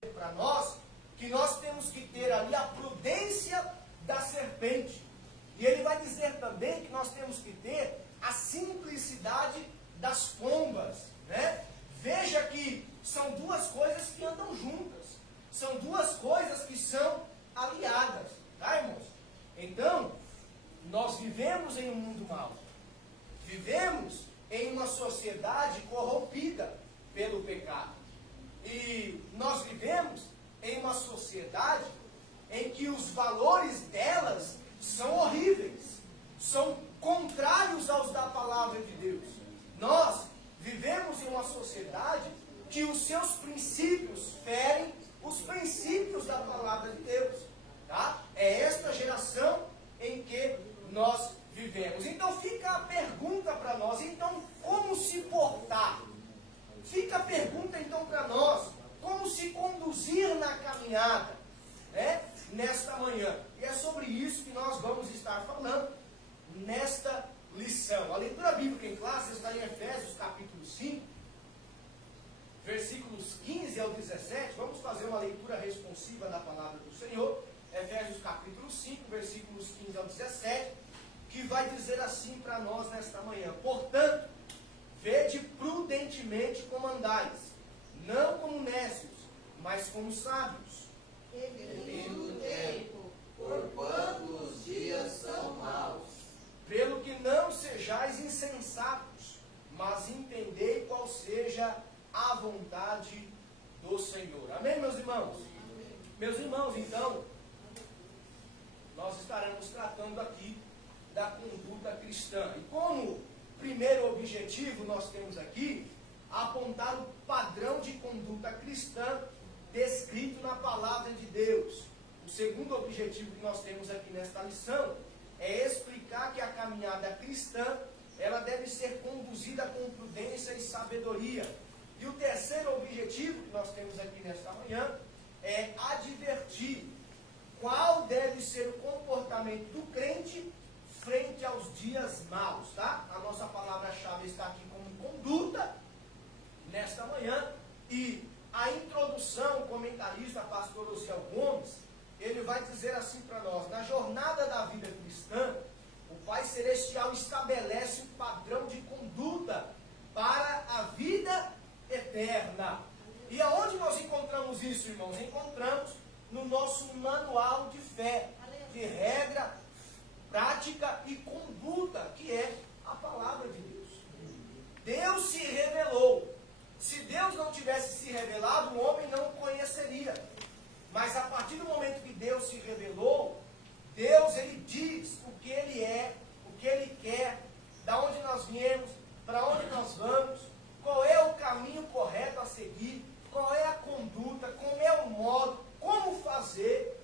para nós que nós temos que ter ali a prudência da serpente. E ele vai dizer também que nós temos que ter a simplicidade das pombas, né? Veja que são duas coisas que andam juntas. São duas coisas que são aliadas, tá, irmãos? Então, nós vivemos em um mundo mau. Vivemos em uma sociedade corrompida pelo pecado. E nós vivemos em uma sociedade em que os valores delas são horríveis, são contrários aos da palavra de Deus. Nós vivemos em uma sociedade que os seus princípios ferem os princípios da palavra de Deus. Tá? É esta geração em que nós vivemos. Então fica a pergunta para nós, então como se portar? Fica a pergunta então para nós, como se conduzir na caminhada, né? Nesta manhã. E é sobre isso que nós vamos estar falando nesta lição. A leitura bíblica em classe está em Efésios capítulo 5, versículos 15 ao 17. Vamos fazer uma leitura responsiva da palavra do Senhor. Efésios capítulo 5, versículos 15 ao 17, que vai dizer assim para nós nesta manhã: portanto, vede prudentemente como andais, não como nécios, mas como sábios, Revendo o tempo, porquanto os dias são maus. pelo que não sejais insensatos, mas entendei qual seja a vontade do Senhor. Amém, meus irmãos? Amém. Meus irmãos, então, nós estaremos tratando aqui da conduta cristã. E como primeiro objetivo nós temos aqui apontar o padrão de conduta cristã descrito na palavra de Deus. O segundo objetivo que nós temos aqui nesta lição é explicar que a caminhada cristã ela deve ser conduzida com prudência e sabedoria. E o terceiro objetivo que nós temos aqui nesta manhã é advertir qual deve ser o comportamento do crente frente aos dias maus, tá? A nossa palavra-chave está aqui como conduta nesta manhã. E a introdução, o comentarista pastor Osiel Gomes, ele vai dizer assim para nós: na jornada da vida cristã, o Pai Celestial estabelece um padrão de conduta para a vida eterna. E aonde nós encontramos isso, irmãos? Encontramos no nosso manual de fé, de regra, prática e conduta, que é a palavra de Deus. Deus se revelou. Se Deus não tivesse se revelado, o homem não o conheceria. Mas a partir do momento que Deus se revelou, Deus ele diz o que ele é, o que ele quer, da onde nós viemos, para onde nós vamos, qual é o caminho correto a seguir, qual é a conduta, como é o modo, como fazer.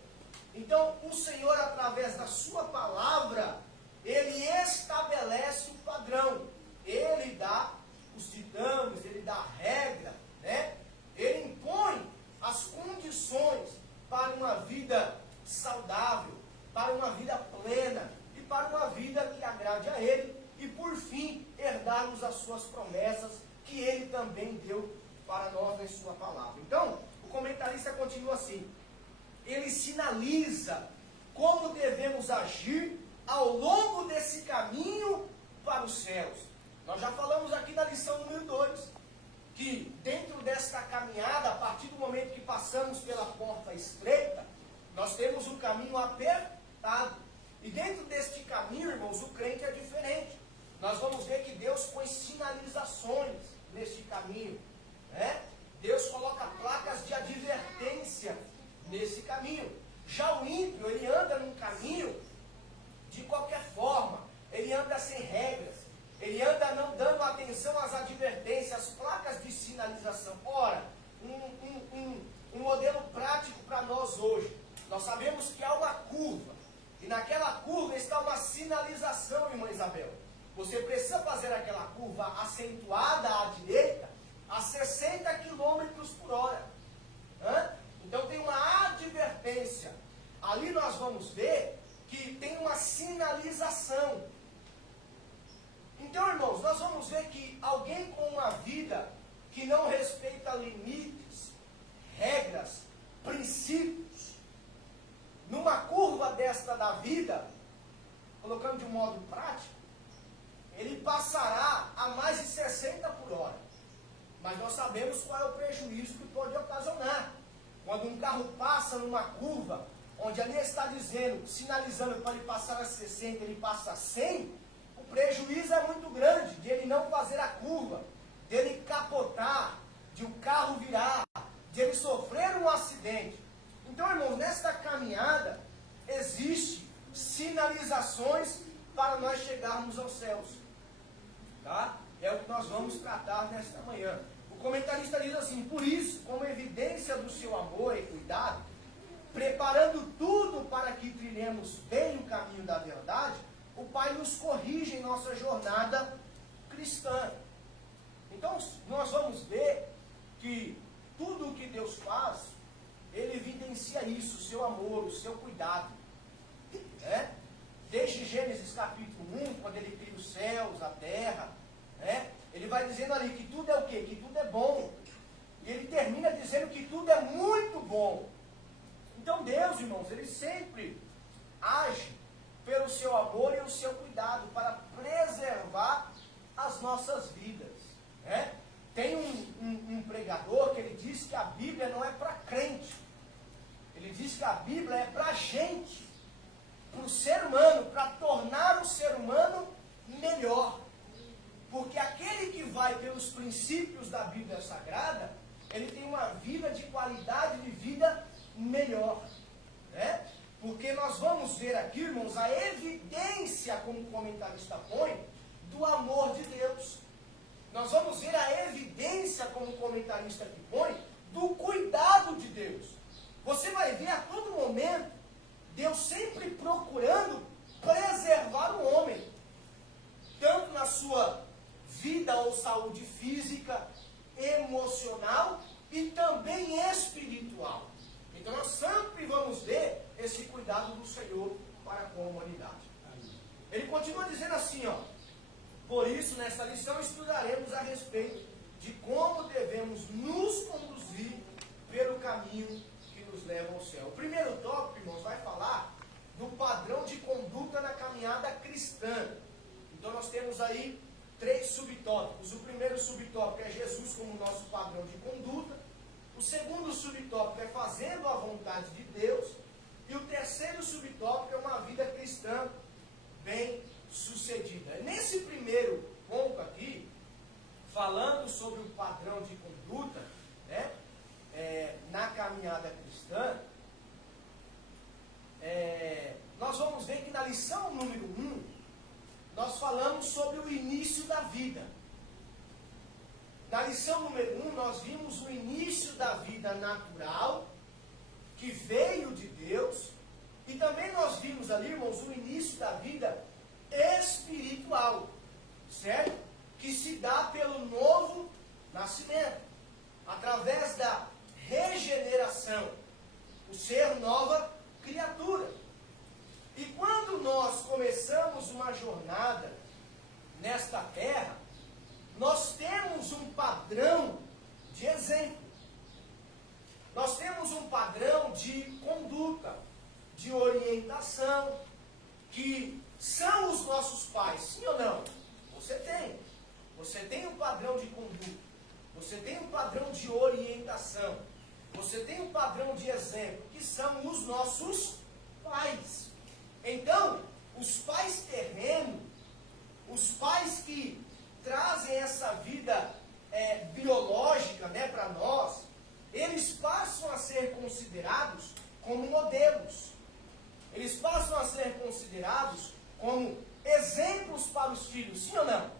Então, o Senhor, através da sua palavra, ele estabelece o padrão. Ele dá os ditames, ele dá a regra, né? Ele impõe as condições para uma vida saudável, para uma vida plena e para uma vida que agrade a ele e, por fim, herdarmos as suas promessas que ele também deu para nós em sua palavra. Então, o comentarista continua assim: ele sinaliza como devemos agir ao longo desse caminho para os céus. Nós já falamos aqui na lição número 2, que dentro desta caminhada, a partir do momento que passamos pela porta estreita, nós temos um caminho apertado. E dentro deste caminho, irmãos, o crente é diferente. Nós vamos ver que Deus põe sinalizações neste caminho, né? Deus coloca placas de advertência nesse caminho. Já o ímpio, ele anda num caminho de qualquer forma, ele anda sem regras, ele anda não dando atenção às advertências, às placas de sinalização. Ora, um modelo prático para nós hoje. Nós sabemos que há uma curva, e naquela curva está uma sinalização, irmã Isabel. Você precisa fazer aquela curva acentuada à direita a 60 km por hora. Então tem uma advertência. Ali nós vamos ver que tem uma sinalização. Então, irmãos, nós vamos ver que alguém com uma vida que não respeita limites, regras, floresta da vida, colocando de um modo prático, ele passará a mais de 60 por hora. Mas nós sabemos qual é o prejuízo que pode ocasionar. Quando um carro passa numa curva, onde ali está dizendo, sinalizando para ele passar a 60, ele passa a 100, o prejuízo é muito grande de ele não fazer a curva, de ele capotar, de o carro virar, de ele sofrer um acidente. Então, irmãos, nesta caminhada, existe sinalizações para nós chegarmos aos céus. Tá? É o que nós vamos tratar nesta manhã. O comentarista diz assim: por isso, como evidência do seu amor e cuidado, preparando tudo para que trilhemos bem o caminho da verdade, o Pai nos corrige em nossa jornada cristã. Então, nós vamos ver que tudo o que Deus faz, Ele evidencia isso, o seu amor, o seu cuidado. Né? Desde Gênesis capítulo 1, quando Ele cria os céus, a terra, né? Ele vai dizendo ali que tudo é o quê? Que tudo é bom. E Ele termina dizendo que tudo é muito bom. Então Deus, irmãos, Ele sempre age pelo seu amor e o seu cuidado para preservar as nossas vidas. Né? Tem um pregador que ele diz que a Bíblia não é para crente. Ele diz que a Bíblia é para a gente, para o ser humano, para tornar o ser humano melhor. Porque aquele que vai pelos princípios da Bíblia Sagrada, ele tem uma vida de qualidade de vida melhor. Né? Porque nós vamos ver aqui, irmãos, a evidência, como o comentarista põe, do amor de Deus. Nós vamos ver a evidência, como o comentarista aqui põe, do cuidado de Deus. Você vai ver a todo momento Deus sempre procurando preservar o homem, tanto na sua vida ou saúde física, emocional e também espiritual. Então nós sempre vamos ver esse cuidado do Senhor para com a humanidade. Ele continua dizendo assim, ó: por isso, nesta lição, estudaremos a respeito de como devemos nos conduzir pelo caminho que nos leva ao céu. O primeiro tópico, irmãos, vai falar do padrão de conduta na caminhada cristã. Então nós temos aí 3 subtópicos. O primeiro subtópico é Jesus como nosso padrão de conduta. O segundo subtópico é fazendo a vontade de Deus. E o terceiro subtópico é uma vida cristã bem sucedida. Nesse primeiro ponto aqui, falando sobre o padrão de conduta, né, na caminhada cristã, nós vamos ver que na lição número 1, nós falamos sobre o início da vida. Na lição número 1, nós vimos o início da vida natural, que veio de Deus, e também nós vimos ali, irmãos, o início da vida espiritual, certo? Que se dá pelo novo nascimento, através da regeneração, o ser nova criatura. E quando nós começamos uma jornada nesta terra, nós temos um padrão de exemplo. Nós temos um padrão de conduta, de orientação, que são os nossos pais, sim ou não? Você tem. Você tem um padrão de conduta. Você tem um padrão de orientação. Você tem um padrão de exemplo, que são os nossos pais. Então, os pais terrenos, os pais que trazem essa vida biológica, né, para nós, eles passam a ser considerados como modelos. Eles passam a ser considerados como exemplos para os filhos, sim ou não?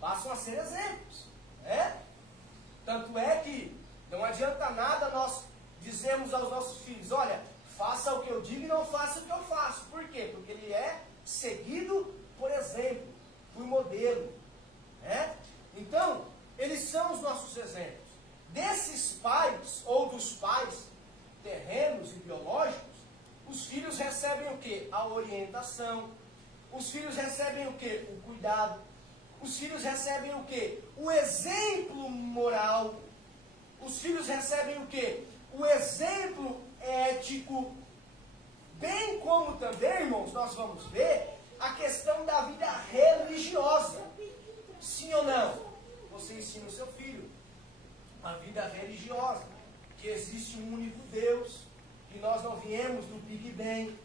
Passam a ser exemplos. Né? Tanto é que não adianta nada nós dizermos aos nossos filhos: olha, faça o que eu digo e não faça o que eu faço. Por quê? Porque ele é seguido por exemplo, por modelo. Né? Então, eles são os nossos exemplos. Desses pais, ou dos pais terrenos e biológicos, os filhos recebem o quê? A orientação. Os filhos recebem o quê? O cuidado. Os filhos recebem o quê? O exemplo moral. Os filhos recebem o quê? O exemplo ético. Bem como também, irmãos, nós vamos ver a questão da vida religiosa. Sim ou não? Você ensina o seu filho a vida religiosa, que existe um único Deus, que nós não viemos do Big Bang,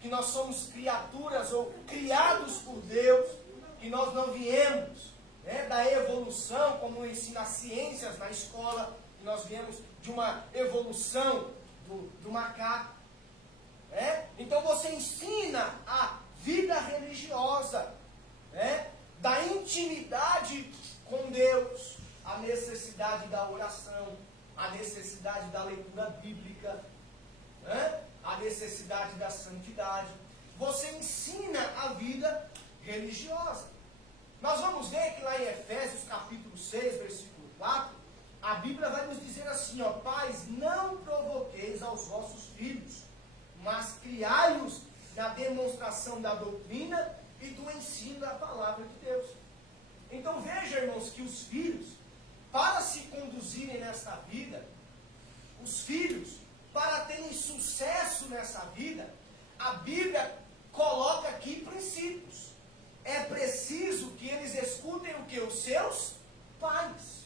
que nós somos criaturas ou criados por Deus, que nós não viemos da evolução, como ensina as ciências na escola, que nós viemos de uma evolução do macaco. Então você ensina a vida religiosa, da intimidade com Deus, a necessidade da oração, a necessidade da leitura bíblica, a necessidade da santidade. Você ensina a vida religiosa. Nós vamos ver que lá em Efésios capítulo 6, versículo 4, a Bíblia vai nos dizer assim, ó: pais, não provoqueis aos vossos filhos, mas criai-os na demonstração da doutrina e do ensino da palavra de Deus. Então veja, irmãos, que os filhos, para se conduzirem nessa vida, os filhos, para terem sucesso nessa vida, a Bíblia coloca aqui princípios. É preciso que eles escutem o que? Os seus pais.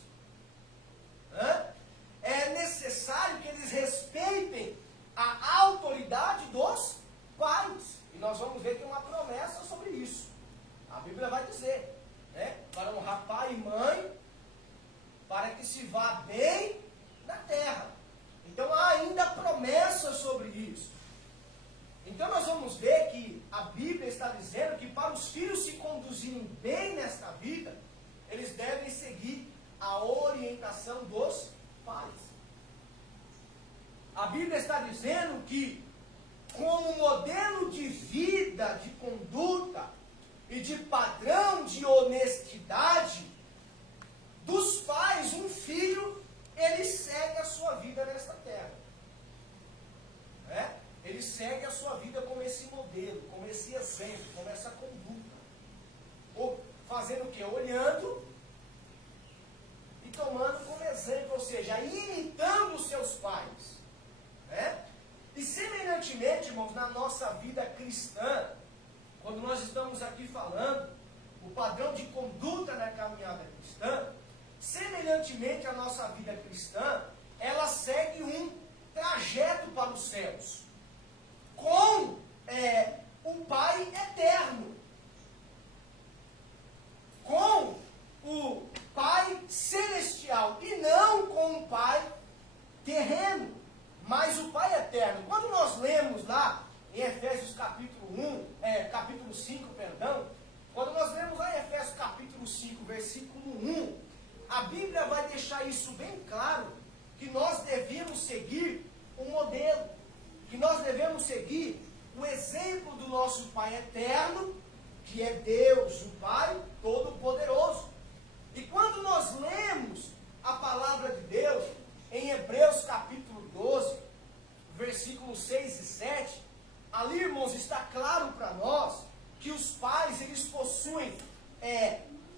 É necessário que eles respeitem a autoridade dos pais. E nós vamos ver que tem uma promessa sobre isso. A Bíblia vai dizer, para honrar pai e mãe, para que se vá bem na terra. Então há ainda promessas sobre isso. Então nós vamos ver que a Bíblia está dizendo que para os filhos se conduzirem bem nesta vida, eles devem seguir a orientação dos pais. A Bíblia está dizendo que, como modelo de vida, de conduta e de padrão de honestidade dos pais, um filho, ele segue a sua vida nesta terra. Ele segue a sua vida como esse modelo, como esse exemplo, como essa conduta. Ou fazendo o quê? Olhando e tomando como exemplo, ou seja, imitando os seus pais. E semelhantemente, irmãos, na nossa vida cristã, quando nós estamos aqui falando o padrão de conduta na caminhada cristã, semelhantemente à nossa vida cristã, ela segue um trajeto para os céus, com o Pai eterno, com o Pai celestial, e não com o Pai terreno, mas o Pai eterno. Quando nós lemos lá em Efésios capítulo 5, quando nós lemos lá em Efésios capítulo 5, versículo 1, a Bíblia vai deixar isso bem claro, que nós devemos seguir o modelo, que nós devemos seguir o exemplo do nosso Pai eterno, que é Deus, o Pai Todo-Poderoso. E quando nós lemos a palavra de Deus, em Hebreus capítulo 12, versículos 6 e 7, ali, irmãos, está claro para nós que os pais, eles possuem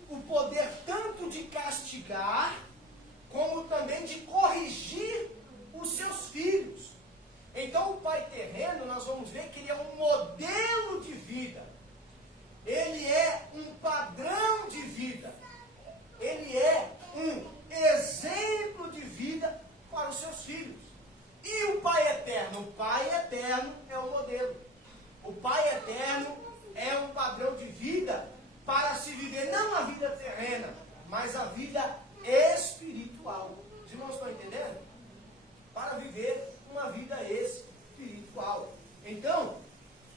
o poder tanto de castigar, como também de corrigir os seus filhos. Então o pai terreno, nós vamos ver que ele é um modelo de vida, ele é um padrão de vida, ele é um exemplo de vida para os seus filhos. E o Pai eterno? O Pai eterno é o modelo. O Pai eterno é um padrão de vida para se viver não a vida terrena, mas a vida espiritual. Os irmãos estão entendendo? Para viver uma vida espiritual. Então,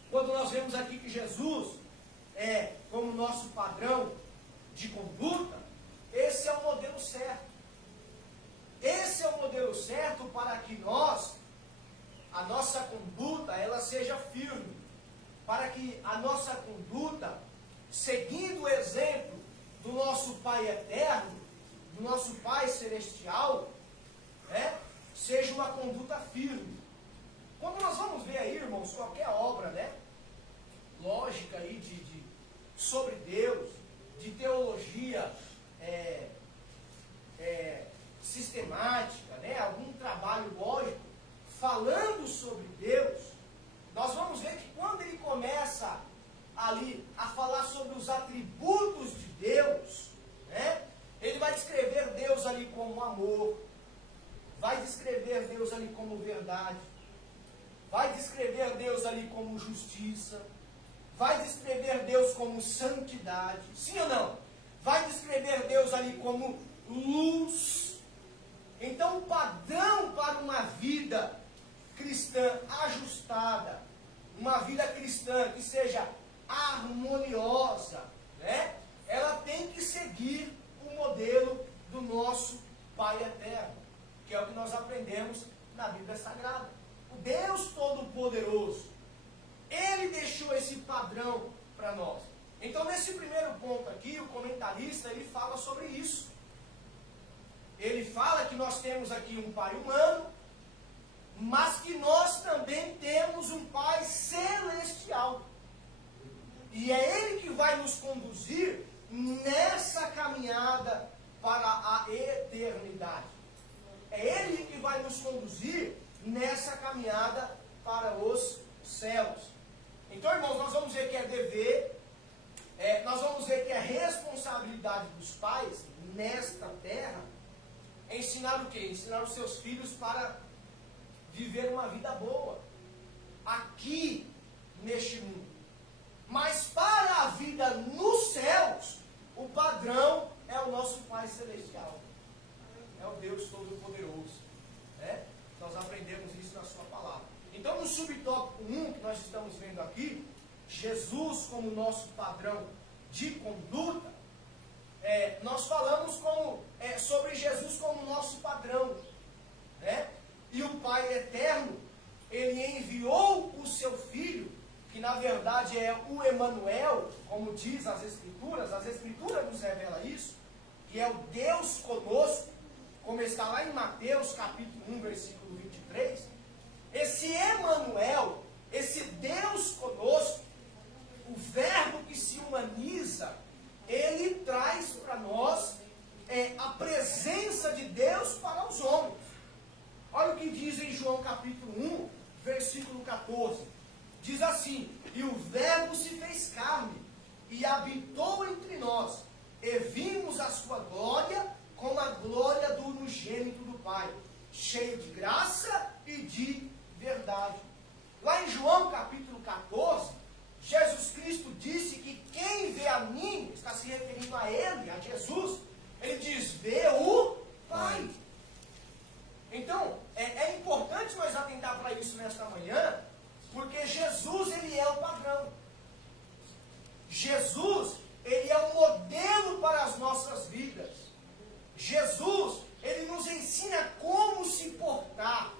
quando nós vemos aqui que Jesus é como nosso padrão de conduta, esse é o modelo certo. Esse é o modelo certo para que a nossa conduta, ela seja firme. Para que a nossa conduta, seguindo o exemplo do nosso Pai eterno, do nosso Pai celestial, seja uma conduta firme. Quando nós vamos ver aí, irmãos, qualquer obra, lógica aí sobre Deus, de teologia sistemática, algum trabalho lógico, falando sobre Deus, nós vamos ali como verdade, vai descrever Deus ali como justiça, vai descrever Deus como santidade, sim ou não? Vai descrever Deus ali como luz. Então o padrão para uma vida cristã ajustada, uma vida cristã que seja harmoniosa, né? Ela tem que seguir o modelo do nosso Pai Eterno, que é o que nós aprendemos na Bíblia Sagrada. O Deus Todo-Poderoso, Ele deixou esse padrão para nós. Então, nesse primeiro ponto aqui, o comentarista, ele fala sobre isso. Ele fala que nós temos aqui um Pai humano, mas que nós também temos um Pai celestial. E é Ele que vai nos conduzir nessa caminhada para a eternidade. É Ele que vai nos conduzir nessa caminhada para os céus. Então, irmãos, nós vamos ver que é dever, nós vamos ver que é responsabilidade dos pais nesta terra ensinar o quê? Ensinar os seus filhos para viver uma vida boa aqui neste mundo. Mas para a vida nos céus, o padrão é o nosso Pai Celestial. É o Deus Todo-Poderoso. Né? Nós aprendemos isso na sua palavra. Então, no subtópico 1 que nós estamos vendo aqui, Jesus como nosso padrão de conduta, nós falamos sobre Jesus como nosso padrão. Né? E o Pai Eterno, Ele enviou o seu Filho, que na verdade é o Emanuel, como diz as Escrituras nos revela isso, que é o Deus conosco, como está lá em Mateus capítulo 1, versículo 23, esse Emanuel, esse Deus conosco, o verbo que se humaniza, ele traz para nós a presença de Deus para os homens. Olha o que diz em João capítulo 1, versículo 14. Diz assim: e o verbo se fez carne, e habitou entre nós, e vimos a sua glória, como a glória do unigênito do Pai, cheio de graça e de verdade. Lá em João capítulo 14, Jesus Cristo disse que quem vê a mim, está se referindo a Ele, a Jesus, Ele diz, vê o Pai. Então, é importante nós atentar para isso nesta manhã, porque Jesus, Ele é o padrão. Jesus, Ele é o modelo para as nossas vidas. Jesus, Ele nos ensina como se portar,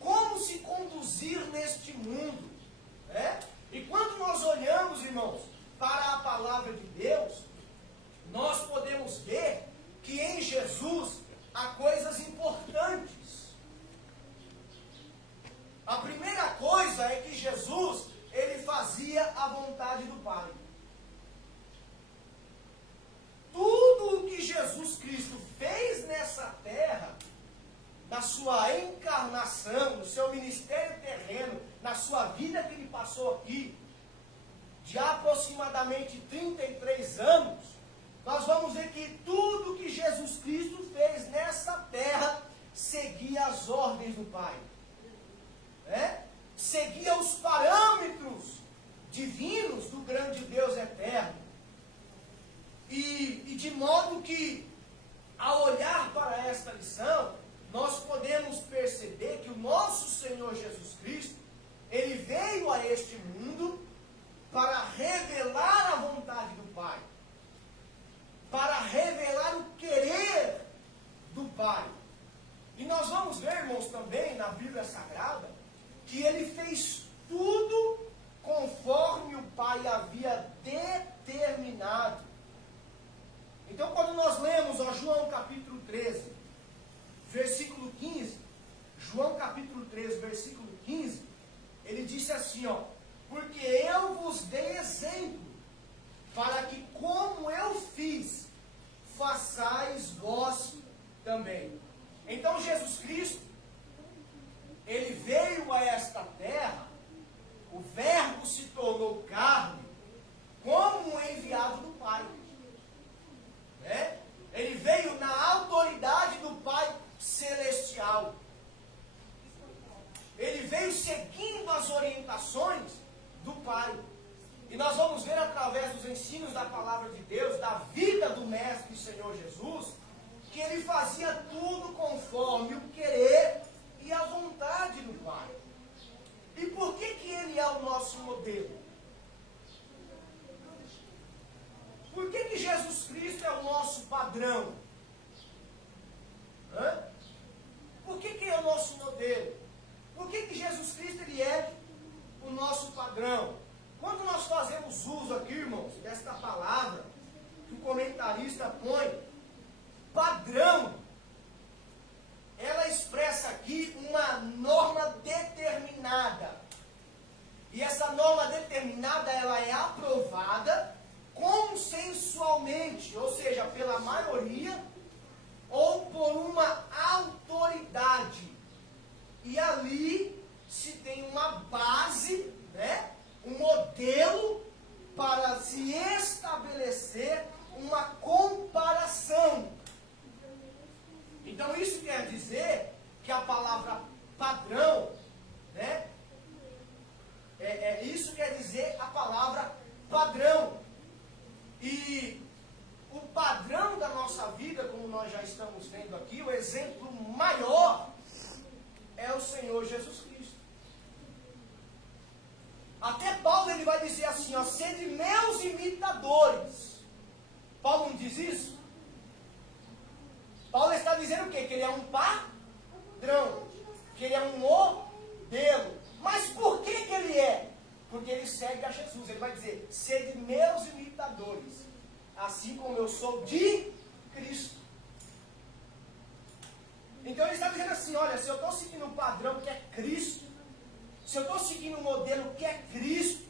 como se conduzir neste mundo. Né? E quando nós olhamos, irmãos, para a palavra de Deus, nós podemos ver que em Jesus há coisas importantes. A primeira coisa é que Jesus, Ele fazia a vontade do Pai. Tudo o que Jesus Cristo fez nessa terra, na sua encarnação, no seu ministério terreno, na sua vida que Ele passou aqui, de aproximadamente 33 anos, nós vamos ver que tudo que Jesus Cristo fez nessa terra seguia as ordens do Pai. Seguia os parâmetros divinos do grande Deus eterno. E de modo que, ao olhar para esta lição, nós podemos perceber que o nosso Senhor Jesus Cristo, Ele veio a este mundo para revelar a vontade do Pai, para revelar o querer do Pai. E nós vamos ver, irmãos, também na Bíblia Sagrada, que Ele fez tudo conforme o Pai havia determinado. Então, quando nós lemos João capítulo 13, versículo 15, João capítulo 13, versículo 15, ele disse assim, porque eu vos dei exemplo, para que como eu fiz, façais vós também. Então, Jesus Cristo, Ele veio a esta terra, o verbo se tornou carne, como um enviado do Pai. Ele veio na autoridade do Pai Celestial. foi seguindo as orientações do Pai. E nós vamos ver através dos ensinos da palavra de Deus, da vida do Mestre Senhor Jesus, que ele fazia tudo conforme o querer e a vontade do Pai. E por que ele é o nosso modelo? Por que Jesus Cristo é o nosso padrão? Por que ele é o nosso modelo? Por que Jesus Cristo ele é o nosso padrão? Quando nós fazemos uso aqui, irmãos, desta palavra que o comentarista põe, padrão, ela expressa aqui uma norma determinada. E essa norma determinada, ela é aprovada consensualmente, ou seja, pela maioria ou por uma autoridade. E ali se tem uma base, né, um modelo para se estabelecer uma comparação. Então isso quer dizer que a palavra padrão, né, isso quer dizer a palavra padrão. E o padrão da nossa vida, como nós já estamos vendo aqui, o exemplo maior é o Senhor Jesus Cristo. Até Paulo ele vai dizer assim, ó, sede meus imitadores. Paulo não diz isso? Paulo está dizendo o quê? Que ele é um padrão, que ele é um modelo. Mas por que ele é? Porque ele segue a Jesus. Ele vai dizer, sede meus imitadores, assim como eu sou de Cristo. Então ele está dizendo assim, olha, se eu estou seguindo um padrão que é Cristo, se eu estou seguindo um modelo que é Cristo,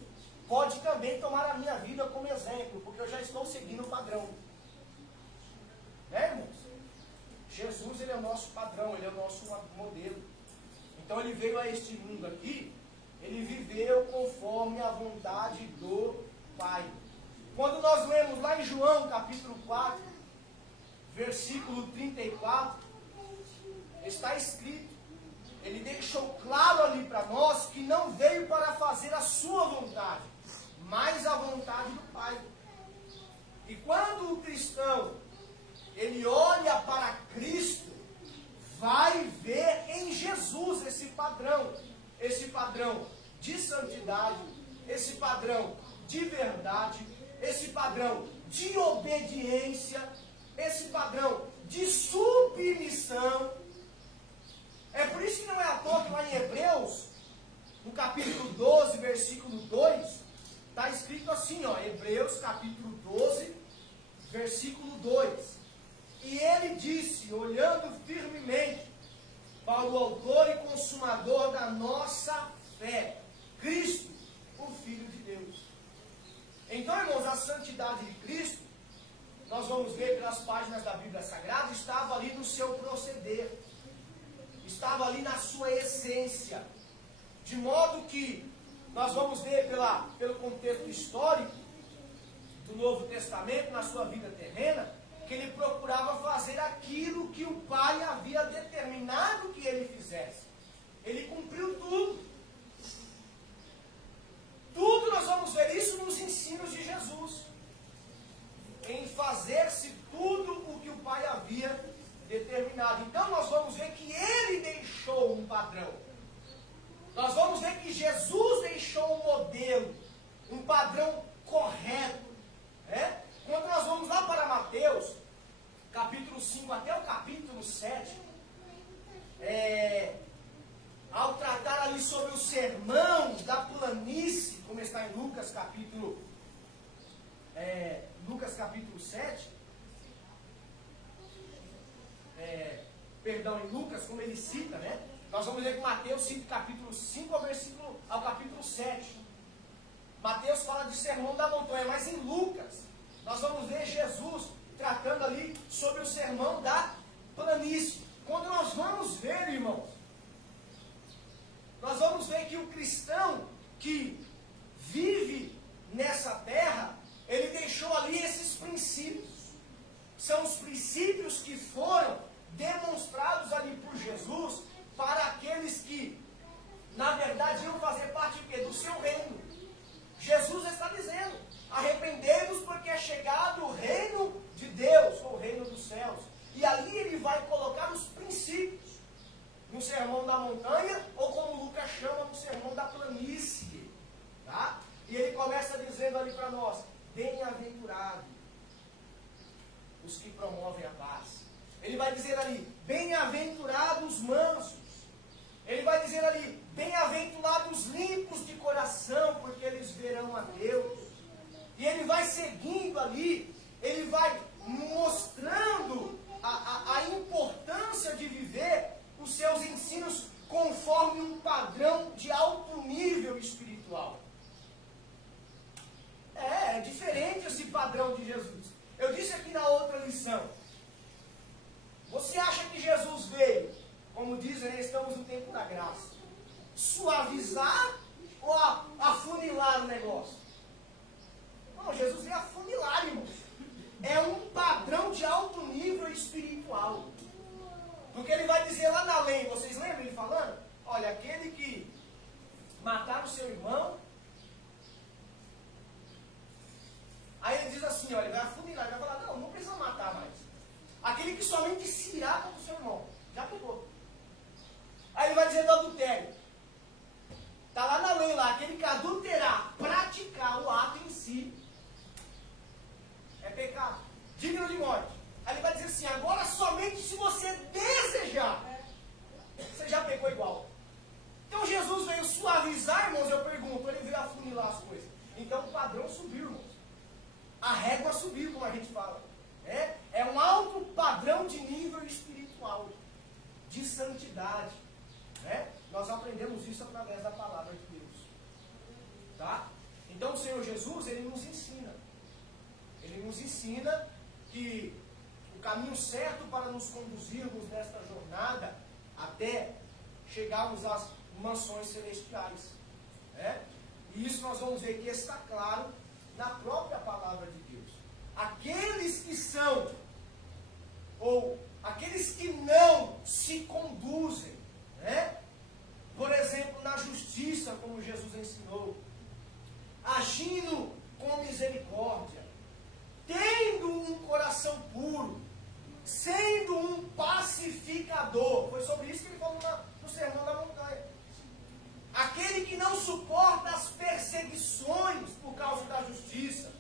pode também tomar a minha vida como exemplo, porque eu já estou seguindo o padrão. Né, irmãos? Jesus, ele é o nosso padrão, ele é o nosso modelo. Então ele veio a este mundo aqui, ele viveu conforme a vontade do Pai. Quando nós lemos lá em João, capítulo 4, versículo 34, está escrito, ele deixou claro ali para nós que não veio para fazer a sua vontade, mas a vontade do Pai. E quando o cristão, ele olha para Cristo, vai ver em Jesus esse padrão de santidade, esse padrão de verdade, esse padrão de obediência, esse padrão de submissão. É por isso que não é à toa que lá em Hebreus, no capítulo 12, versículo 2, está escrito assim, ó, Hebreus capítulo 12, versículo 2. E ele disse, olhando firmemente para o autor e consumador da nossa fé, Cristo, o Filho de Deus. Então, irmãos, a santidade de Cristo, nós vamos ver pelas páginas da Bíblia Sagrada, estava ali no seu proceder, estava ali na sua essência, de modo que nós vamos ver pelo contexto histórico do Novo Testamento, na sua vida terrena, que ele procurava fazer aquilo que o Pai havia determinado que ele fizesse. Ele cumpriu tudo. Tudo nós vamos ver isso nos ensinos de Jesus. Em fazer-se tudo o que o Pai havia determinado. Então nós vamos ver que ele deixou um padrão. Nós vamos ver que Jesus deixou um modelo, um padrão correto. Né? Quando nós vamos lá para Mateus, capítulo 5 até o capítulo 7, ao tratar ali sobre o sermão da planície, como está em Lucas capítulo 7, em Lucas, como ele cita, né? Nós vamos ler que Mateus cita capítulo 5 ao capítulo 7. Mateus fala de sermão da montanha, mas em Lucas, nós vamos ver Jesus tratando ali sobre o sermão da planície. Quando nós vamos ver, irmãos, nós vamos ver que o cristão que vive nessa terra, ele deixou ali esses princípios. São os princípios que foram demonstrados ali por Jesus para aqueles que, na verdade, sermão da montanha, ou como Lucas chama, no sermão da planície. Tá? E ele começa dizendo ali para nós: bem-aventurados os que promovem a paz. Ele vai dizer ali: bem-aventurados os mansos. Ele vai dizer ali: bem-aventurados os limpos de coração, porque eles verão a Deus. E ele vai seguindo ali, ele vai mostrando a importância de viver os seus ensinos conforme um padrão de alto nível espiritual. É diferente esse padrão de Jesus. Eu disse aqui na outra lição: você acha que Jesus veio, como dizem, né, estamos no tempo da graça, suavizar ou afunilar o negócio? Não, Jesus veio afunilar, irmãos. É um padrão de alto nível espiritual. Porque ele vai dizer lá na lei, vocês lembram ele falando? Olha, aquele que matar o seu irmão. Aí ele diz assim, olha, ele vai afunilar, ele vai falar: não, não precisa matar mais. Aquele que somente se irá contra o seu irmão, já pegou. Aí ele vai dizer do adultério. Está lá na lei, lá, aquele que adulterar, praticar o ato em si, é pecado, digno de morte. Aí ele vai dizer assim: agora somente se você desejar, você já pecou igual. Então Jesus veio suavizar, irmãos, eu pergunto, ele veio afunilar as coisas. Então o padrão subiu, irmãos. A régua subiu, como a gente fala. É um alto padrão de nível espiritual, de santidade. Nós aprendemos isso através da palavra de Deus. Tá? Então o Senhor Jesus, ele nos ensina. Ele nos ensina que o caminho certo para nos conduzirmos nesta jornada até chegarmos às mansões celestiais. E isso nós vamos ver que está claro na própria palavra de Deus. Aqueles que são, ou aqueles que não se conduzem, por exemplo, na justiça, como Jesus ensinou, agindo com misericórdia, tendo um coração puro, sendo um pacificador. Foi sobre isso que ele falou no Sermão da Montanha. Aquele que não suporta as perseguições por causa da justiça.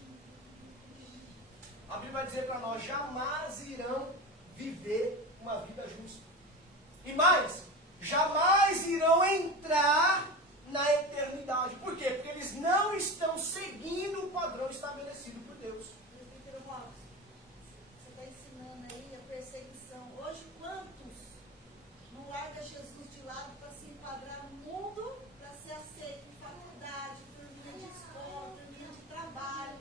A Bíblia vai dizer para nós: jamais irão viver uma vida justa. E mais, jamais irão entrar na eternidade. Por quê? Porque eles não estão seguindo o padrão estabelecido por Deus. Você está ensinando aí a perseguição. Hoje, quantos não larga Jesus de lado para se enquadrar no mundo, para ser aceito em faculdade, turminha de escola, turminha de trabalho?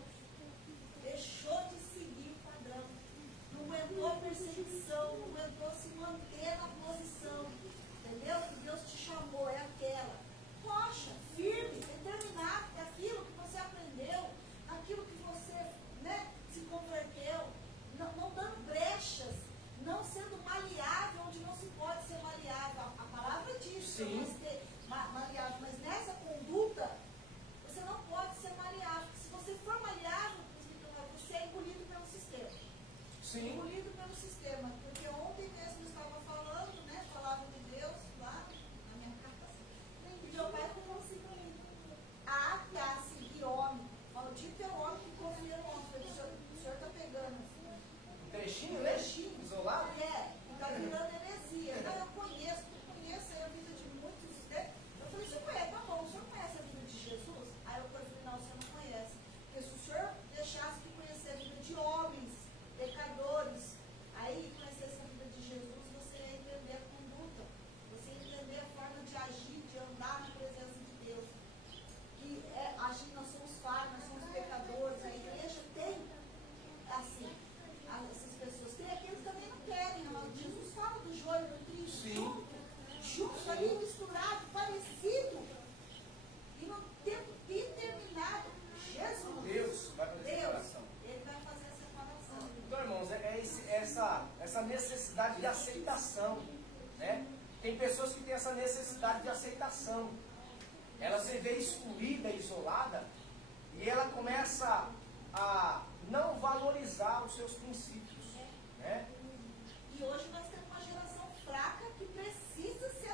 Deixou de seguir o padrão. Não aguentou a perseguição, não aguentou se manter na posição. Entendeu? Que Deus te chamou, é aquela. Poxa, firme, determinado daquilo que você aprendeu, aquilo que você, se converteu, não dando brechas, não sendo maleável onde não se pode ser maleável. A palavra diz, Sim. maleável, mas nessa conduta, você não pode ser maleável. Se você for maleável, você é engolido pelo sistema. Sim. Engolido pelo sistema. Porque ontem mesmo eu estava falando, palavra de Deus, lá na minha casa. E meu pai falou assim para mim: seguir homem. Maldito é o homem que confia no homem. O senhor está pegando Um trechinho, né? Isolado. está virando heresia. Não, eu conheço aí a vida de muitos. Eu falei: o senhor conhece? Tá bom, o senhor conhece a vida de Jesus? Aí eu falei: não, o senhor não conhece. Porque se o senhor deixasse de conhecer a vida de homens, pecadores, aí conhecesse a vida de Jesus, você ia entender a conduta, você ia entender a forma de agir, de andar na presença de Deus. Que agir, nós somos falhos, nós somos pecadores. A igreja tem, assim, essas pessoas. Tem aqueles que também não querem, mas Jesus fala do joio e do trigo, junto ali, misturado, parecido, e no tempo determinado, Jesus, Deus vai fazer essa separação. Ele vai fazer a separação. Então, irmãos, essa necessidade de aceitação. Tem pessoas que têm essa necessidade de aceitação. Ela se vê excluída, isolada, e ela começa a não valorizar os seus princípios. E hoje nós temos uma geração fraca que precisa ser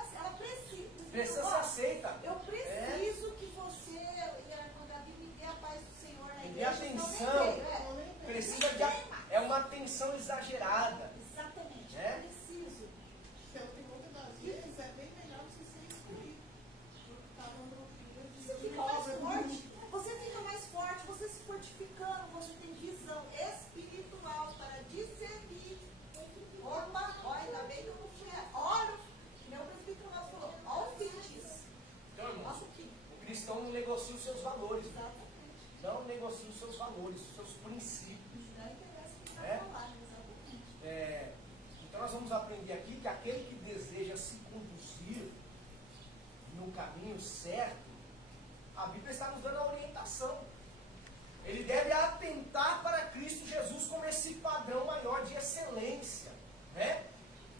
Precisa ser aceita. Eu preciso que você e a irmã Gabi me dê a paz do Senhor na E igreja. atenção. Precisa de. É uma atenção exagerada. Exatamente, É? eu preciso. Pelo que muitas das vezes é bem melhor você ser excluído. Porque tá uma doutrina de Você fica mais forte. Você fica mais forte, você se fortificando, você tem visão espiritual para discernir. Opa, olha, ainda bem que eu não fui. Olha, meu presbítero Nosso falou, olha o fitness. Então, irmãos, Nossa, que. o cristão não negocia os seus valores. Exatamente. Não negocia os seus valores, os seus princípios. Não interessa o que está É? falando, exatamente. Então nós vamos aprender aqui que aquele que deseja se conduzir no caminho certo, a Bíblia está nos dando a orientação. Ele deve atentar para Cristo Jesus como esse padrão maior de excelência, né?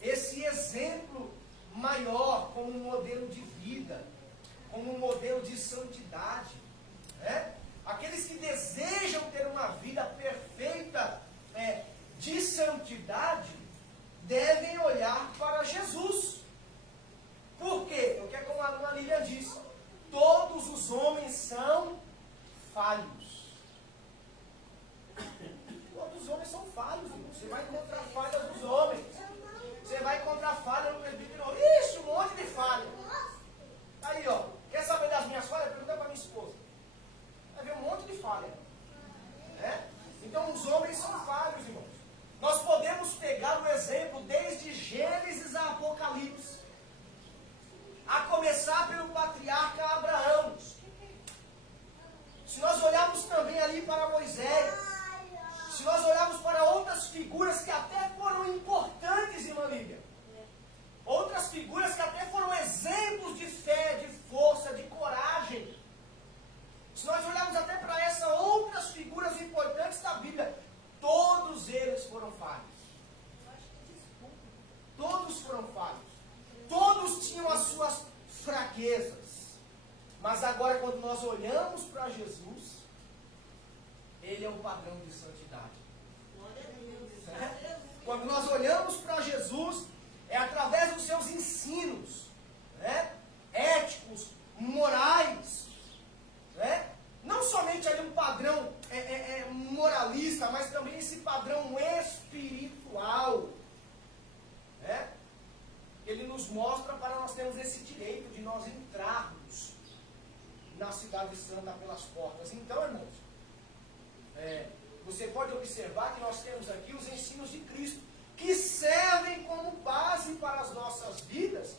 Esse exemplo maior como um modelo de vida, como um modelo de santidade, né? Aqueles que desejam ter uma vida perfeita, de santidade, devem olhar para Jesus. Por quê? Porque, como a irmã Lília disse, todos os homens são falhos. Todos os homens são falhos, irmão. Você vai encontrar falhas dos homens. Você vai encontrar falha no presbítero. Ixi, um monte de falha. Aí, ó. Quer saber das minhas falhas? Pergunta para minha esposa. Vai ver um monte de falha. Né? Então, os homens são falhos, irmãos. Nós podemos pegar o exemplo desde Gênesis a Apocalipse. A começar pelo patriarca Abraão. Se nós olharmos também ali para Moisés, se nós olharmos para outras figuras que até foram importantes, irmã Lídia, outras figuras que até foram exemplos de fé, de força, de coragem, se nós olharmos até para essas outras figuras importantes da Bíblia, todos eles foram falhos. Todos foram falhos. Todos tinham as suas fraquezas. Mas agora, quando nós olhamos para Jesus, Ele é um padrão de santidade. Glória a Deus. Né? Aleluia. Quando nós olhamos para Jesus, é através dos seus ensinos, né? Éticos, morais, né? Não somente ali um padrão moralista, mas também esse padrão espiritual, né? Ele nos mostra para nós termos esse direito de nós entrarmos na cidade santa pelas portas. Então, irmãos, você pode observar que nós temos aqui os ensinos de Cristo, que servem como base para as nossas vidas,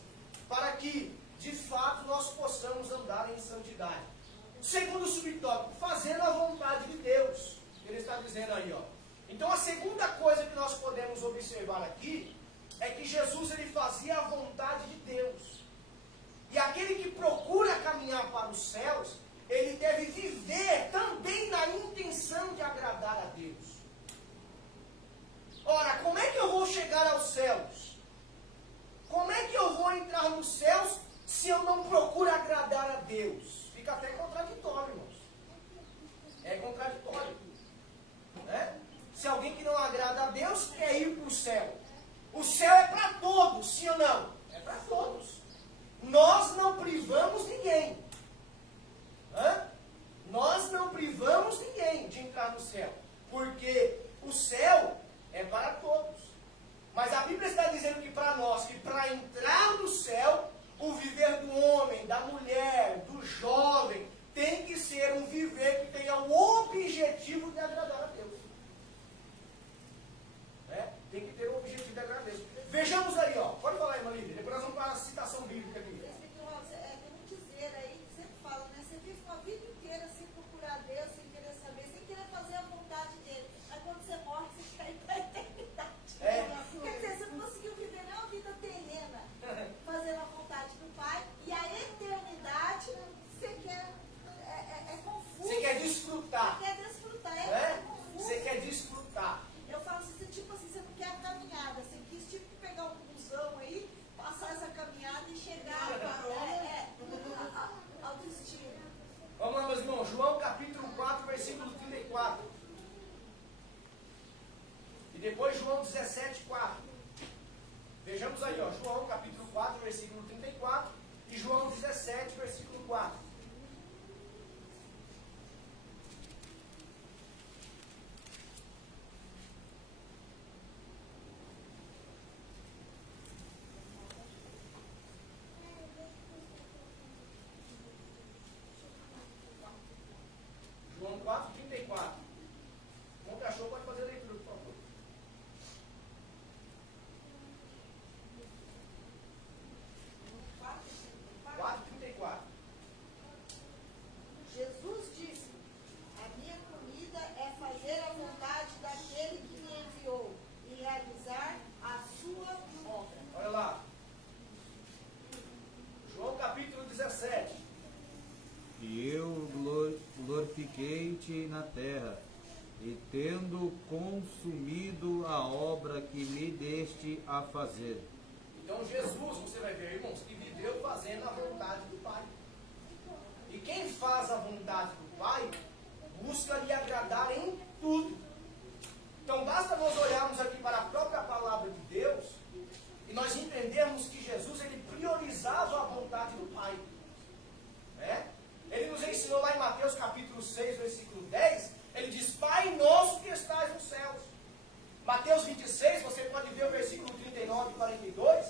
para que, de fato, nós possamos andar em santidade. Segundo subtópico, fazendo a vontade de Deus. Ele está dizendo aí, ó. Então, a segunda coisa que nós podemos observar aqui é que Jesus, ele fazia a vontade de Deus. E aquele que procura caminhar para os céus, ele deve viver também na intenção de agradar a Deus. Ora, como é que eu vou chegar aos céus? Como é que eu vou entrar nos céus se eu não procuro agradar a Deus? Fica até contraditório, irmãos. É contraditório. Né? Se alguém que não agrada a Deus quer ir para o céu. O céu é para todos, sim ou não? É para todos. Nós não privamos ninguém. Nós não privamos ninguém de entrar no céu. Porque o céu é para todos. Mas a Bíblia está dizendo que para nós, que para entrar no céu, o viver do homem, da mulher, do jovem, tem que ser um viver que tenha o objetivo de agradar a Deus. Tem que ter o objetivo de agradar a Deus. Vejamos aí, ó. Pode falar, irmã Lídia. Depois nós vamos para a citação bíblica aqui. Tem um dizer aí que sempre fala, né? Você vive uma vida inteira sem procurar Deus, sem querer saber, sem querer fazer a vontade dele. Aí quando você morre, você está aí para a eternidade. Quer dizer, você não conseguiu viver nem uma vida terrena, fazendo a vontade do Pai, e a eternidade você quer. É confuso. Você quer desfrutar. Você quer desfrutar, é confuso. Você quer desfrutar. Eu falo assim, tipo assim, você não quer a caminhada, você quis tipo pegar um busão aí, passar essa caminhada e chegar ao destino. Vamos lá, meus irmãos. João capítulo 4, versículo 34. E depois João 17, 4. Vejamos aí, ó. João capítulo 4, versículo 34. E de João 17, versículo 4. João 4, 34. Bom cachorro pode fazer a leitura, por favor. 4:34. Jesus disse: a minha comida é fazer a vontade daquele que me enviou e realizar a sua obra. Olha lá. João capítulo 17. E eu glorifiquei-te na terra, e tendo consumido a obra que me deste a fazer. Então Jesus, você vai ver, irmãos, que viveu fazendo a vontade do Pai. E quem faz a vontade do Pai, busca lhe agradar em tudo. Então basta nós olharmos aqui para a própria palavra de Deus, e nós entendermos que Jesus, ele priorizava a vontade do Pai. Né? Ele nos ensinou lá em Mateus capítulo 6, versículo 10, ele diz: Pai nosso que estás nos céus. Mateus 26, você pode ver o versículo 39 e 42.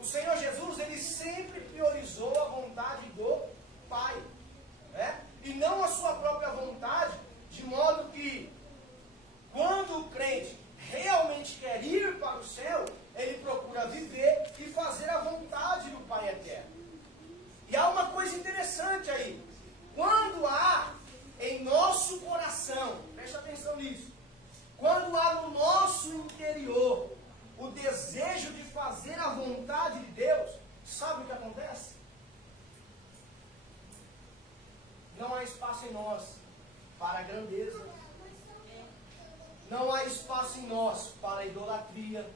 O Senhor Jesus, ele sempre priorizou a vontade do Pai. Né? E não a sua própria vontade, de modo que, quando o crente realmente quer ir para o céu, ele procura viver e fazer a vontade do Pai eterno. E há uma coisa interessante aí. Quando há em nosso coração, preste atenção nisso, quando há no nosso interior o desejo de fazer a vontade de Deus, sabe o que acontece? Não há espaço em nós para a grandeza. Não há espaço em nós para a idolatria.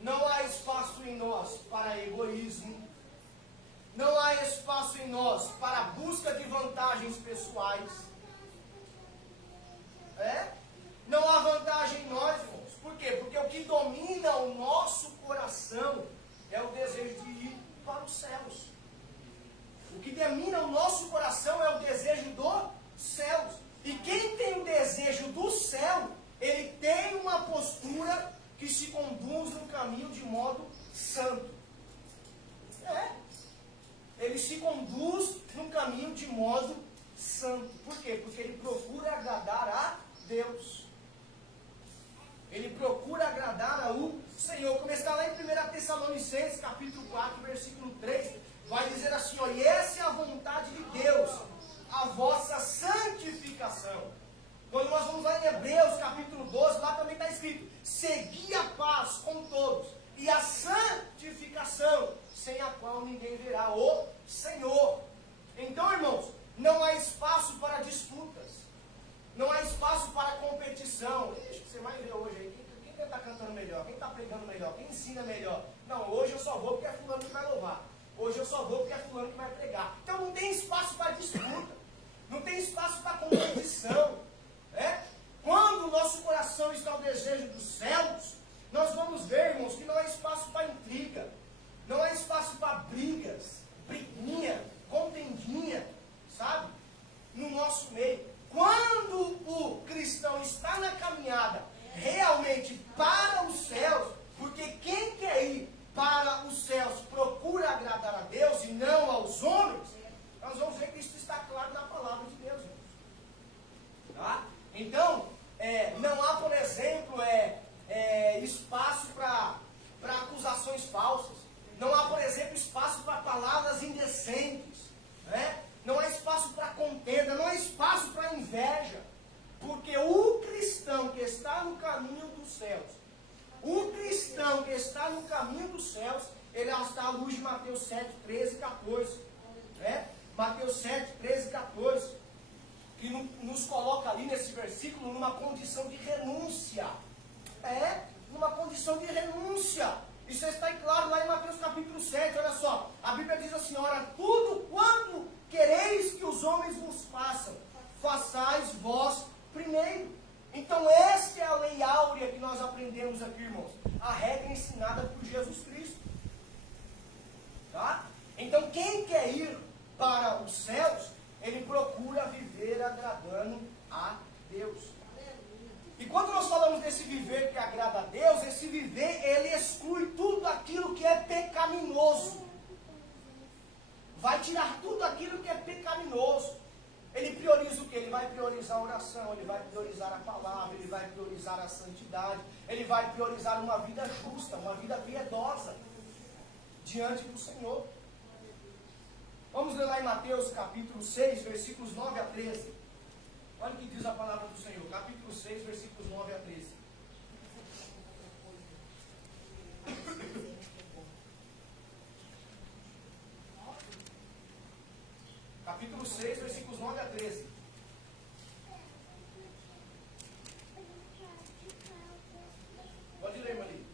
Não há espaço em nós para egoísmo. Não há espaço em nós para a busca de vantagens pessoais. Não há vantagem em nós, irmãos. Por quê? Porque o que domina o nosso coração é o desejo de ir para os céus. O que domina o nosso coração é o desejo dos céus. E quem tem o desejo do céu, ele tem uma postura que se conduz no caminho de modo santo. Ele se conduz no caminho de modo santo. Por quê? Porque ele procura agradar a Deus. Ele procura agradar ao Senhor. Como está lá em 1 Tessalonicenses, capítulo 4, versículo 3, vai dizer assim, ó, e essa é a vontade de Deus, a vossa santificação. Quando nós vamos lá em Hebreus, capítulo 12, lá também está escrito, segui a paz com todos, e a santificação, sem a qual ninguém verá o Senhor. Então, irmãos, não há espaço para disputas. Não há espaço para competição. Ixi, você vai ver hoje aí, quem está cantando melhor, quem está pregando melhor, quem ensina melhor. Não, hoje eu só vou porque é fulano que vai louvar. Hoje eu só vou porque é fulano que vai pregar. Então não tem espaço para disputa. Não tem espaço para competição. Quando o nosso coração está ao desejo dos céus, nós vamos ver, irmãos, que não há espaço para intriga. Não há espaço para brigas, briguinha, contendinha, sabe? No nosso meio. Quando o cristão está na caminhada realmente para os céus, porque quem quer ir para os céus procura agradar a Deus e não aos homens, nós vamos ver que isso está claro na palavra de Deus. Tá? Então, não há, por exemplo, espaço para acusações falsas. Não há, por exemplo, espaço para palavras indecentes. Não há espaço para contenda, não há espaço para inveja. Porque o cristão que está no caminho dos céus, o cristão que está no caminho dos céus, ele está à luz de Mateus 7, 13 e 14. Mateus 7, 13 e 14. Que nos coloca ali nesse versículo numa condição de renúncia. Numa condição de renúncia. Isso está claro lá em Mateus capítulo 7, olha só. A Bíblia diz assim, ora, tudo quanto quereis que os homens vos façam, façais vós primeiro. Então esta é a lei áurea que nós aprendemos aqui, irmãos. A regra ensinada por Jesus Cristo. Tá? Então quem para os céus, ele procura viver agradando a Deus. E quando nós falamos desse viver que agrada a Deus, esse viver, ele exclui tudo aquilo que é pecaminoso. Vai tirar tudo aquilo que é pecaminoso. Ele prioriza o quê? Ele vai priorizar a oração, ele vai priorizar a palavra, ele vai priorizar a santidade, ele vai priorizar uma vida justa, uma vida piedosa diante do Senhor. Vamos ler lá em Mateus capítulo 6, versículos 9 a 13. Olha o que diz a palavra do Senhor, capítulo 6, versículos 9 a 13. Capítulo 6, versículos 9 a 13. Pode ler, Maria.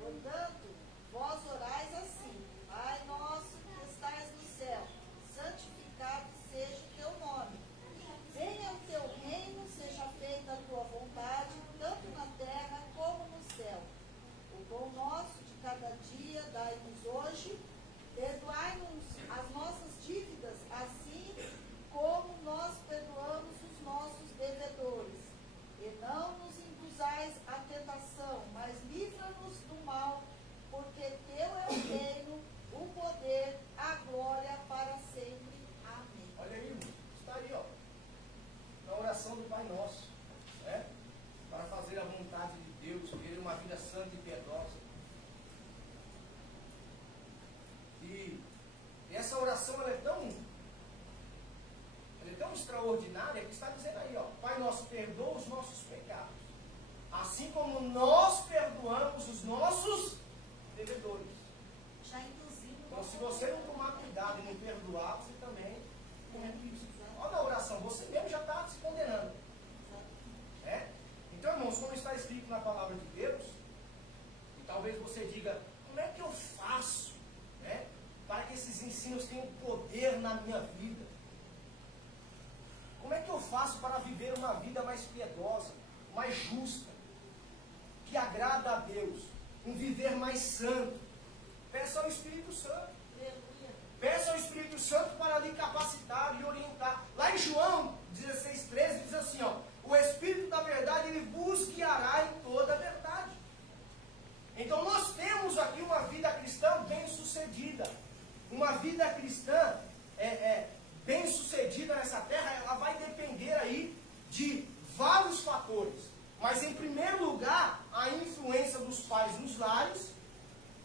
Portanto, vós orais assim: Pai nosso que estais no céu, santificado seja o teu nome. Venha o teu reino, seja feita a tua vontade, tanto na terra como no céu. O pão nosso de cada dia dai-nos hoje. Perdoai-nos as nossas dívidas, assim como nós perdoamos os nossos devedores. E não nos induzais à tentação, mas livra-nos do mal, porque teu é o reino, o poder, a glória para sempre. Amém. Olha aí, irmão. Está aí, ó. Na oração do Pai Nosso. Né? Para fazer a vontade de Deus, ter uma vida santa e piedosa. E essa oração ela é tão extraordinária que está dizendo aí, ó, Pai Nosso, perdoa os nossos pecados, assim como nós perdoamos os nossos devedores. Já induzindo. Então, se você não tomar cuidado e não perdoar, você também comete isso. Olha a oração, você mesmo já está se condenando. É? Então, irmãos, como está escrito na palavra de Deus, e talvez você diga, como é que eu faço, né, para que esses ensinos tenham poder na minha vida? Como é que eu faço para viver uma vida mais piedosa, mais justa, que agrada a Deus, um viver mais santo? Peça ao Espírito Santo. Peça ao Espírito Santo para lhe capacitar e orientar. Lá em João 16,13 diz assim, ó, o Espírito da verdade, ele vos guiará em toda a verdade. Então nós temos aqui uma vida cristã bem sucedida. Uma vida cristã bem sucedida nessa terra, ela vai depender aí de vários fatores. Mas em primeiro lugar, a influência dos pais nos lares,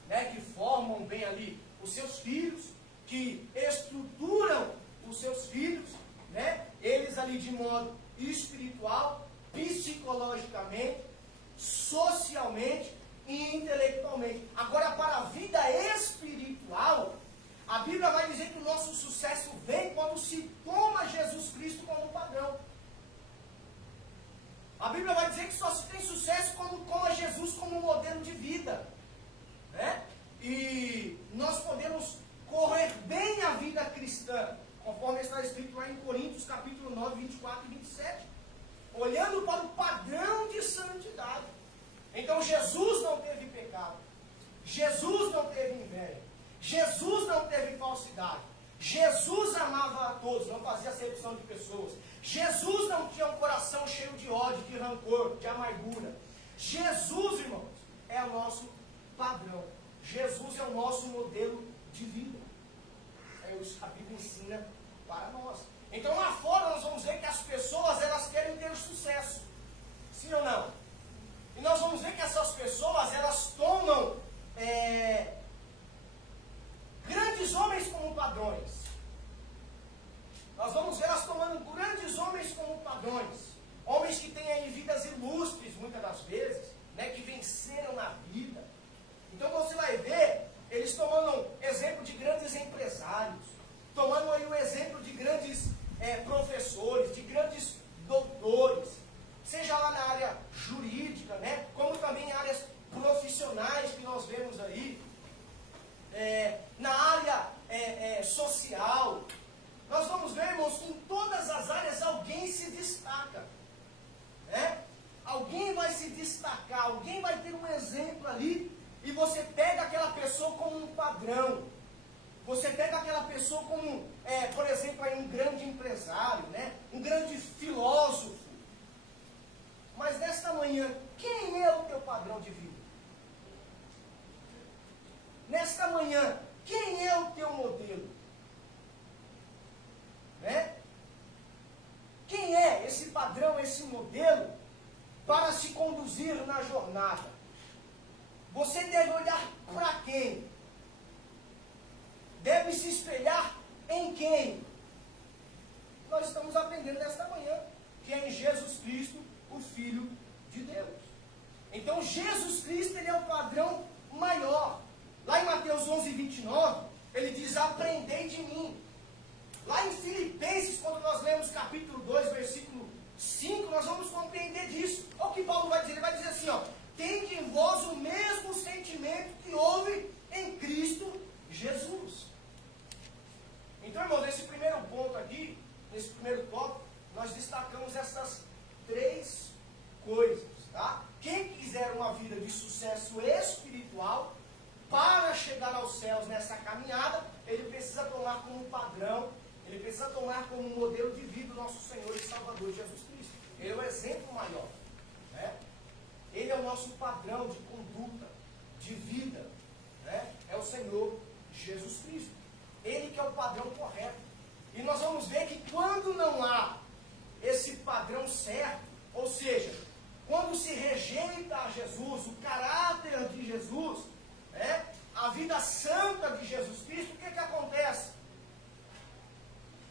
né, que formam bem ali os seus filhos, que estruturam os seus filhos, né, eles ali de modo espiritual, psicologicamente, socialmente e intelectualmente. Agora, para a vida espiritual, a Bíblia vai dizer que o nosso sucesso vem quando se toma Jesus Cristo como padrão. A Bíblia vai dizer que só se tem sucesso quando toma Jesus como modelo de vida. Né? E nós podemos correr bem a vida cristã, conforme está escrito lá em Coríntios, capítulo 9, 24 e 27, olhando para o padrão de santidade. Então Jesus não teve pecado, Jesus não teve inveja, Jesus não teve falsidade, Jesus amava a todos, não fazia acepção de pessoas, Jesus não tinha um coração cheio de ódio, de rancor, de amargura. Jesus, irmãos, é o nosso padrão. Jesus é o nosso modelo de vida. É isso que a Bíblia ensina para nós. Então lá fora nós vamos ver que as pessoas, elas querem ter sucesso. Sim ou não? E nós vamos ver que essas pessoas, elas tomam grandes homens como padrões. Nós vamos ver elas tomando grandes homens como padrões. Homens que têm aí vidas ilustres, muitas das vezes, né, que venceram na vida. Então você vai ver eles tomando exemplo de grandes empresários, tomando aí o exemplo de grandes professores, de grandes doutores, seja lá na área jurídica, né, como também em áreas profissionais que nós vemos aí, na área social. Nós vamos ver, irmãos, que em todas as áreas alguém se destaca. Né? Alguém vai se destacar, alguém vai ter um exemplo ali, e você pega aquela pessoa como um padrão. Você pega aquela pessoa como, por exemplo, aí um grande empresário, né? Um grande filósofo. Mas nesta manhã, quem é o teu padrão de vida? Nesta manhã, quem é o teu modelo? Né? Quem é esse padrão, esse modelo para se conduzir na jornada? Você deve olhar para quem? Deve se espelhar em quem? Nós estamos aprendendo nesta manhã, que é em Jesus Cristo, o Filho de Deus. Então Jesus Cristo, ele é o padrão maior. Lá em Mateus 11, 29, ele diz: aprendei de mim. Lá em Filipenses, quando nós lemos capítulo 2, versículo 5, nós vamos compreender disso. Olha o que Paulo vai dizer. Ele vai dizer assim, ó: tende em vós o mesmo sentimento que houve em Cristo Jesus. Então, irmão, nesse primeiro ponto aqui, nesse primeiro tópico, nós destacamos essas três coisas, tá? Quem quiser uma vida de sucesso espiritual, para chegar aos céus nessa caminhada, ele precisa tomar como padrão, ele precisa tomar como modelo de vida o nosso Senhor e Salvador Jesus Cristo. Ele é o exemplo maior, né? Ele é o nosso padrão de conduta, de vida, né? É o Senhor Jesus Cristo. Ele que é o padrão correto. E nós vamos ver que quando não há esse padrão certo, ou seja, quando se rejeita a Jesus, o caráter de Jesus, né, a vida santa de Jesus Cristo, o que acontece?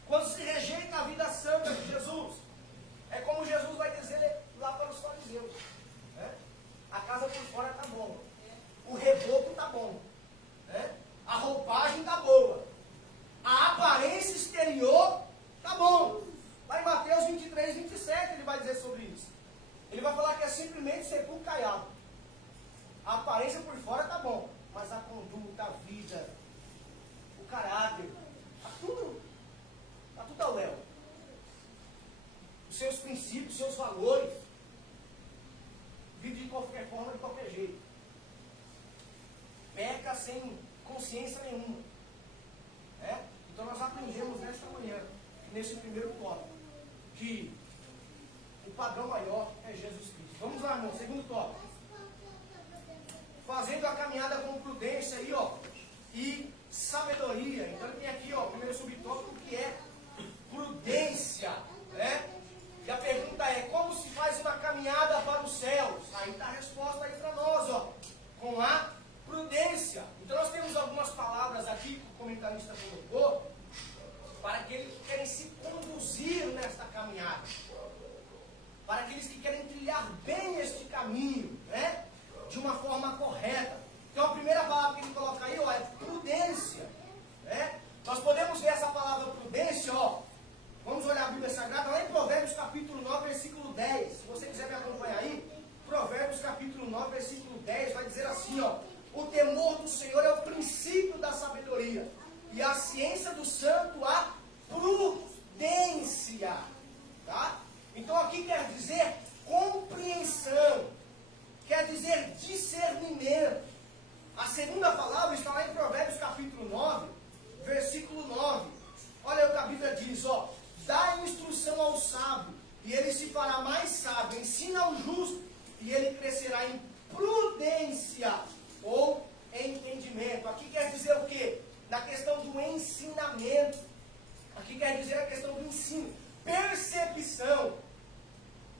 Quando se rejeita a vida santa de Jesus, é como Jesus vai dizer lá para os fariseus, né? A casa por fora está bom, o reboco está bom, né? A roupagem está boa, a aparência exterior está bom. Lá em Mateus 23, 27 ele vai dizer sobre isso. Ele vai falar que é simplesmente sepulcro caiado. A aparência por fora está bom, mas a conduta, a vida, o caráter, está tudo ao léu. Os seus princípios, os seus valores, vive de qualquer forma, de qualquer jeito. Peca sem consciência nenhuma. Né? Então nós aprendemos nesta manhã, nesse primeiro tópico, que o padrão maior é Jesus Cristo. Vamos lá, irmão, segundo tópico. Fazendo a caminhada com prudência aí, ó, e sabedoria. Então tem aqui, ó, o primeiro subtópico, que é prudência, né? E a pergunta é: como se faz uma caminhada para os céus? Aí está a resposta aí para nós, ó, com a prudência. Então nós temos algumas palavras aqui que o comentarista colocou para aqueles que querem se conduzir nesta caminhada, para aqueles que querem trilhar bem este caminho, né? De uma forma correta. Então a primeira palavra que ele coloca aí, ó, é prudência, né? Nós podemos ver essa palavra prudência, ó, vamos olhar a Bíblia Sagrada, lá em Provérbios capítulo 9, versículo 10. Se você quiser me acompanhar aí, Provérbios capítulo 9, versículo 10, vai dizer assim, ó: o temor do Senhor é o princípio da sabedoria, e a ciência do santo a prudência. Tá? Então aqui quer dizer compreensão, quer dizer discernimento. A segunda palavra está lá em Provérbios capítulo 9, versículo 9. Olha o que a Bíblia diz, ó: dá instrução ao sábio, e ele se fará mais sábio. Ensina ao justo, e ele crescerá em prudência ou em entendimento. Aqui quer dizer o quê? Na questão do ensinamento. Aqui quer dizer a questão do ensino. Percepção,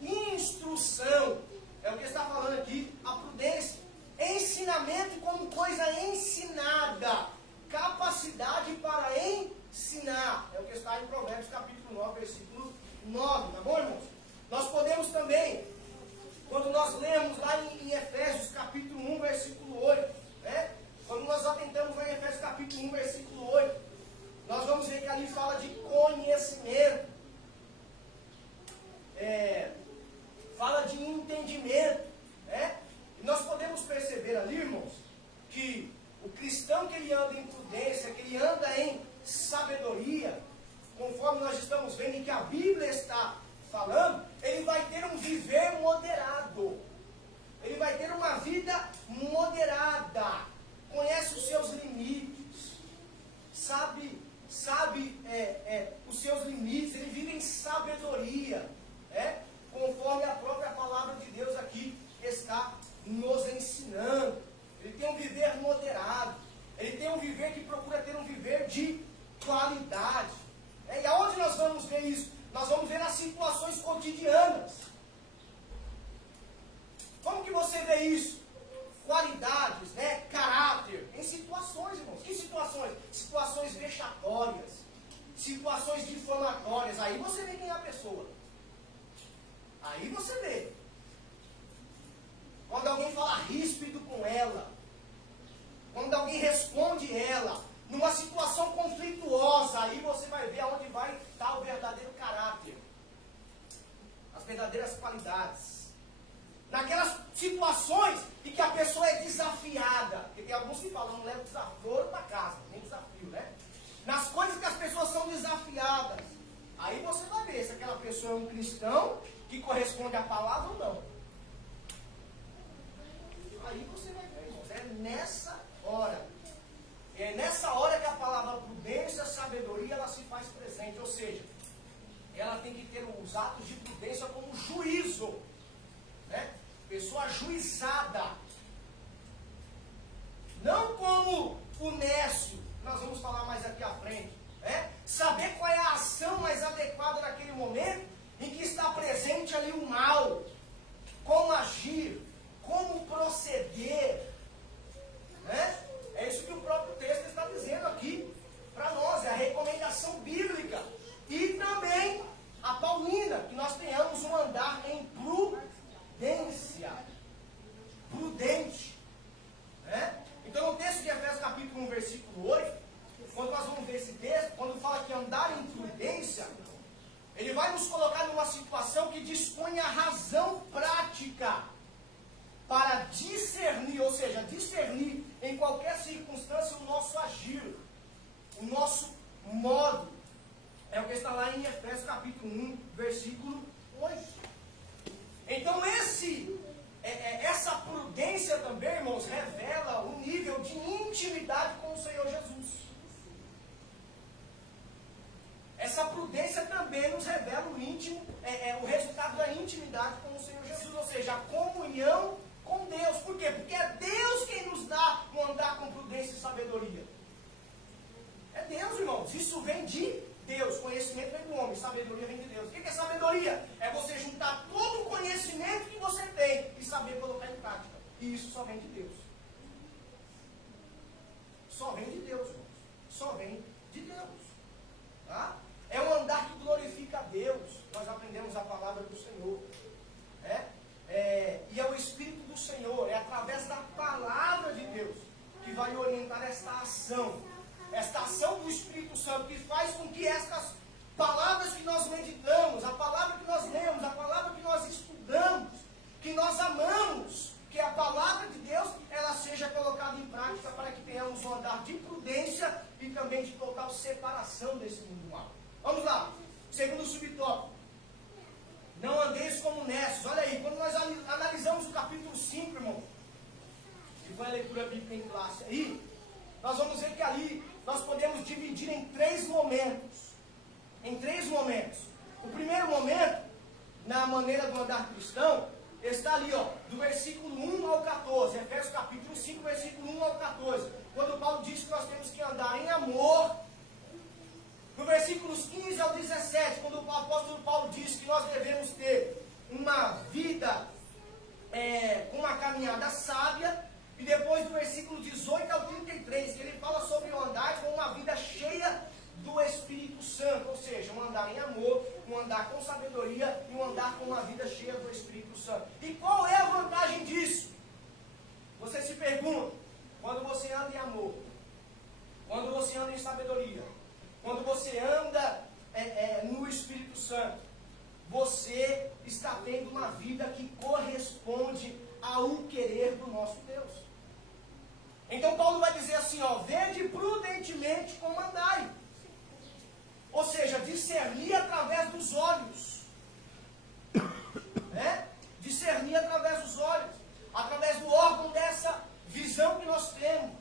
instrução, é o que está falando aqui, a prudência. Ensinamento como coisa ensinada, capacidade para ensinar, é o que está em Provérbios capítulo 9, versículo 9, tá bom, irmãos? Nós podemos também, quando nós lemos lá em Efésios capítulo 1, versículo 8, né? Quando nós atentamos lá em Efésios capítulo 1, versículo 8, nós vamos ver que ali fala de conhecimento, fala de entendimento, né? E nós podemos perceber ali, irmãos, que o cristão que ele anda em prudência, que ele anda em sabedoria, conforme nós estamos vendo que a Bíblia está falando, ele vai ter um viver moderado, ele vai ter uma vida moderada, conhece os seus limites, sabe nós vamos ver nas situações cotidianas. Como que você vê isso? Qualidades, né? Caráter, em situações, irmãos. Que situações? Situações vexatórias, situações difamatórias. Aí você vê quem é a pessoa. Aí você vê. Quando alguém fala ríspido com ela, quando alguém responde ela, numa situação conflituosa, aí você vai ver aonde vai estar o verdadeiro caráter, as verdadeiras qualidades. Naquelas situações em que a pessoa é desafiada, porque tem alguns que falam, não leva desaforo para casa, nem desafio, né? Nas coisas que as pessoas são desafiadas, aí você vai ver se aquela pessoa é um cristão que corresponde à palavra ou não. Aí você vai ver, irmãos, é nessa hora. É nessa hora que a palavra prudência, sabedoria, ela se faz presente. Ou seja, ela tem que ter os atos de prudência como juízo. Né? Pessoa ajuizada. Não como o nécio, nós vamos falar mais aqui à frente. Né? Saber qual é a ação mais adequada naquele momento em que está presente ali o mal. Como agir, como proceder. Né? É isso que o próprio texto está dizendo aqui para nós, é a recomendação bíblica. E também a paulina, que nós tenhamos um andar em prudência. Prudente. Né? Então, no texto de Efésios capítulo 1, versículo 8, quando nós vamos ver esse texto, quando fala que andar em prudência, ele vai nos colocar numa situação que dispõe a razão prática para discernir, ou seja, discernir em qualquer circunstância o nosso agir, o nosso modo. É o que está lá em Efésios capítulo 1, versículo 8. Então essa prudência também, irmãos, revela o nível de intimidade com o Senhor Jesus. Essa prudência também nos revela o íntimo, o resultado da intimidade com o Senhor Jesus, ou seja, a comunhão com Deus. Por quê? Porque é Deus quem nos dá um andar com prudência e sabedoria. É Deus, irmãos. Isso vem de Deus. Conhecimento vem do homem, sabedoria vem de Deus. O que é sabedoria? É você juntar todo o conhecimento que você tem e saber colocar em prática. E isso só vem de Deus. Só vem de Deus, irmãos. Só vem de Deus. Tá? É um andar que glorifica a Deus. Nós aprendemos a palavra do Senhor. E é o Espírito do Senhor, é através da palavra de Deus que vai orientar esta ação do Espírito Santo, que faz com que estas palavras que nós meditamos, a palavra que nós lemos, a palavra que nós estudamos, que nós amamos, que é a palavra de Deus, ela seja colocada em prática para que tenhamos um andar de prudência e também de total separação desse mundo mal. Vamos lá, segundo subtópico. Não andeis como necios. Olha aí, quando nós analisamos o capítulo 5, irmão, que foi a leitura bíblica em classe aí, nós vamos ver que ali nós podemos dividir em três momentos. Em três momentos. O primeiro momento, na maneira do andar cristão, está ali, ó, do versículo 1 ao 14. Efésios capítulo 5, versículo 1 ao 14. Quando Paulo diz que nós temos que andar em amor. No versículos 15 ao 17, quando o apóstolo Paulo diz que nós devemos ter uma vida com uma caminhada sábia, e depois do versículo 18 ao 33, que ele fala sobre o andar com uma vida cheia do Espírito Santo, ou seja, um andar em amor, um andar com sabedoria e um andar com uma vida cheia do Espírito Santo. E qual é a vantagem disso? Você se pergunta, quando você anda em amor, quando você anda em sabedoria, quando você anda no Espírito Santo, você está tendo uma vida que corresponde ao querer do nosso Deus. Então Paulo vai dizer assim, ó, vede prudentemente como andai. Ou seja, discernir através dos olhos. Né? Discernir através dos olhos. Através do órgão dessa visão que nós temos.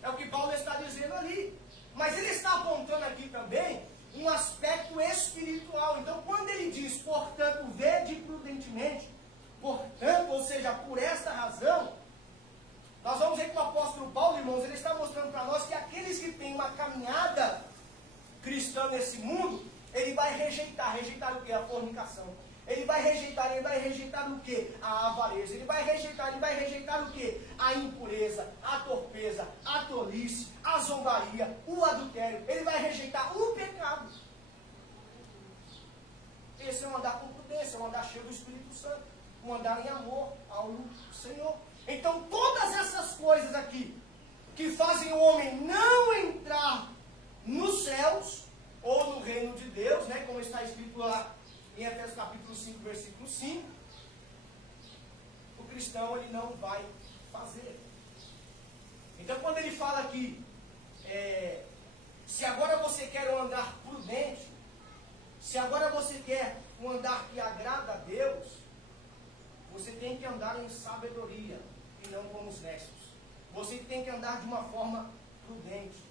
É o que Paulo está dizendo ali. Mas ele está apontando aqui também um aspecto espiritual. Então, quando ele diz, portanto, vede prudentemente, portanto, ou seja, por esta razão, nós vamos ver que o apóstolo Paulo, irmãos, ele está mostrando para nós que aqueles que têm uma caminhada cristã nesse mundo, ele vai rejeitar o que? A fornicação. Ele vai rejeitar o que? A avareza. Ele vai rejeitar o que? A impureza, a torpeza, a tolice, a zombaria, o adultério. Ele vai rejeitar o pecado. Esse é um andar com prudência, um andar cheio do Espírito Santo, um andar em amor ao Senhor. Então todas essas coisas aqui, que fazem o homem não entrar nos céus, ou no reino de Deus, né, como está escrito lá em Efésios capítulo 5, versículo 5, o cristão ele não vai fazer. Então quando ele fala aqui, se agora você quer um andar prudente, se agora você quer um andar que agrada a Deus, você tem que andar em sabedoria e não como os nécios. Você tem que andar de uma forma prudente.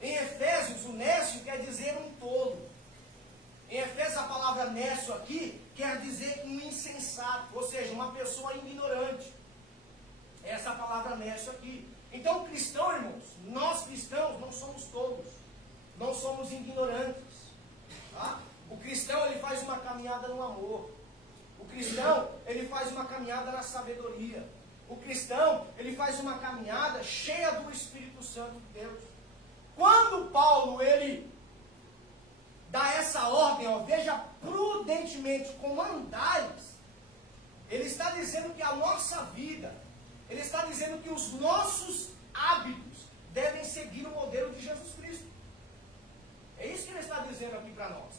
Em Efésios, o nécio quer dizer um tolo. Em Efésios, a palavra nécio aqui quer dizer um insensato, ou seja, uma pessoa ignorante. Essa é a palavra nécio aqui. Então, o cristão, irmãos, nós cristãos não somos tolos, não somos ignorantes. Tá? O cristão, ele faz uma caminhada no amor. O cristão, ele faz uma caminhada na sabedoria. O cristão, ele faz uma caminhada cheia do Espírito Santo de Deus. Quando Paulo, ele dá essa ordem, ó, veja prudentemente como andares, ele está dizendo que a nossa vida, ele está dizendo que os nossos hábitos devem seguir o modelo de Jesus Cristo. É isso que ele está dizendo aqui para nós.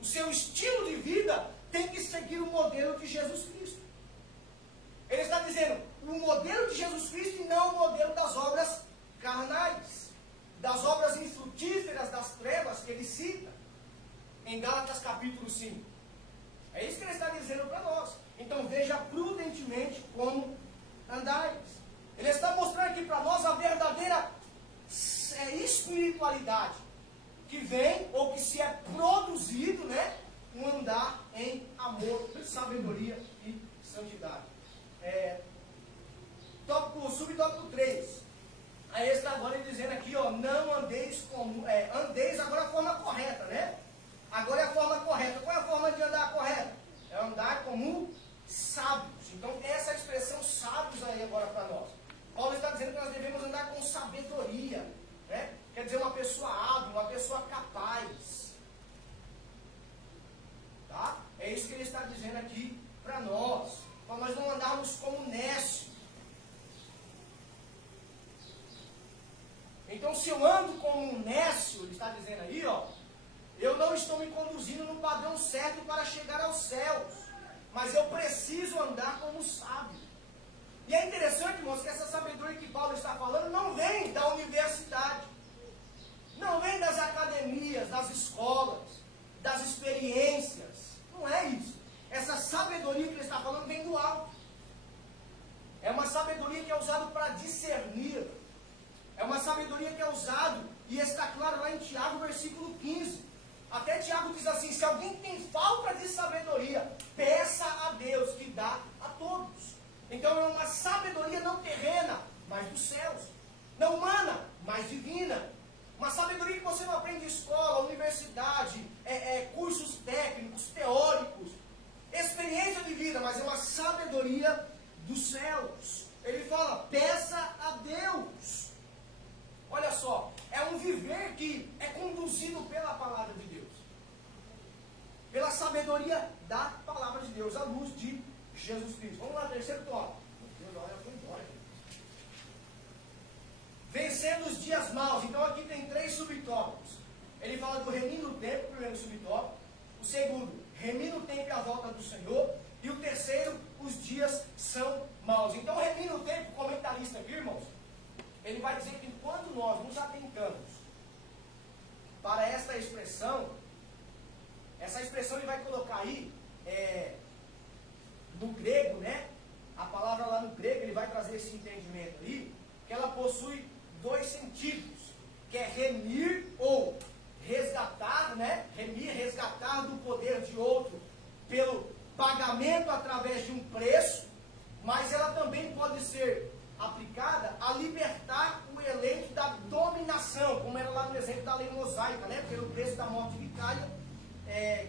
O seu estilo de vida tem que seguir o modelo de Jesus Cristo. Ele está dizendo o modelo de Jesus Cristo e não o modelo das obras carnais, das obras infrutíferas das trevas que ele cita em Gálatas capítulo 5. É isso que ele está dizendo para nós. Então veja prudentemente como andares. Ele está mostrando aqui para nós a verdadeira espiritualidade que vem, ou que se é produzido, né, um andar em amor, sabedoria e santidade. Subtópico 3. Aí está agora ele dizendo aqui, ó, não andeis como, andeis agora a forma correta, né? Agora é a forma correta. Qual é a forma de andar correta? É andar como sábios. Então tem essa expressão sábios aí agora para nós. Paulo está dizendo que nós devemos andar com sabedoria, né? Quer dizer, uma pessoa hábil, uma pessoa capaz. Tá? É isso que ele está dizendo aqui para nós. Para nós não andarmos como nécio. Então, se eu ando como um nécio, ele está dizendo aí, ó, eu não estou me conduzindo no padrão certo para chegar aos céus, mas eu preciso andar como sábio. E é interessante, irmãos, que essa sabedoria que Paulo está falando não vem da universidade, não vem das academias, das escolas, das experiências. Não é isso. Essa sabedoria que ele está falando vem do alto. É uma sabedoria que é usada para discernir. É uma sabedoria que é usada, e está claro lá em Tiago, versículo 15. Até Tiago diz assim: se alguém tem falta de sabedoria, peça a Deus, que dá a todos. Então é uma sabedoria não terrena, mas dos céus. Não humana, mas divina. Uma sabedoria que você não aprende em escola, universidade, cursos técnicos, teóricos, experiência de vida, mas é uma sabedoria dos céus. Ele fala, peça a Deus. Olha só, é um viver que é conduzido pela palavra de Deus. Pela sabedoria da palavra de Deus, à luz de Jesus Cristo. Vamos lá, terceiro tópico. Vencendo os dias maus. Então aqui tem 3 subtópicos. Ele fala do remindo o tempo, o primeiro subtópico. O segundo, remindo o tempo e a volta do Senhor. E o terceiro, os dias são maus. Então remindo o tempo, comentarista aqui, irmãos, ele vai dizer que quando nós nos atentamos para essa expressão ele vai colocar aí, no grego, né? A palavra lá no grego, ele vai trazer esse entendimento aí, que ela possui 2 sentidos, que é remir ou resgatar, né? Remir, resgatar do poder de outro pelo pagamento através de um preço, mas ela também pode ser aplicada a libertar o eleito da dominação, como era lá no exemplo da lei mosaica, né? Pelo preço da morte vicária,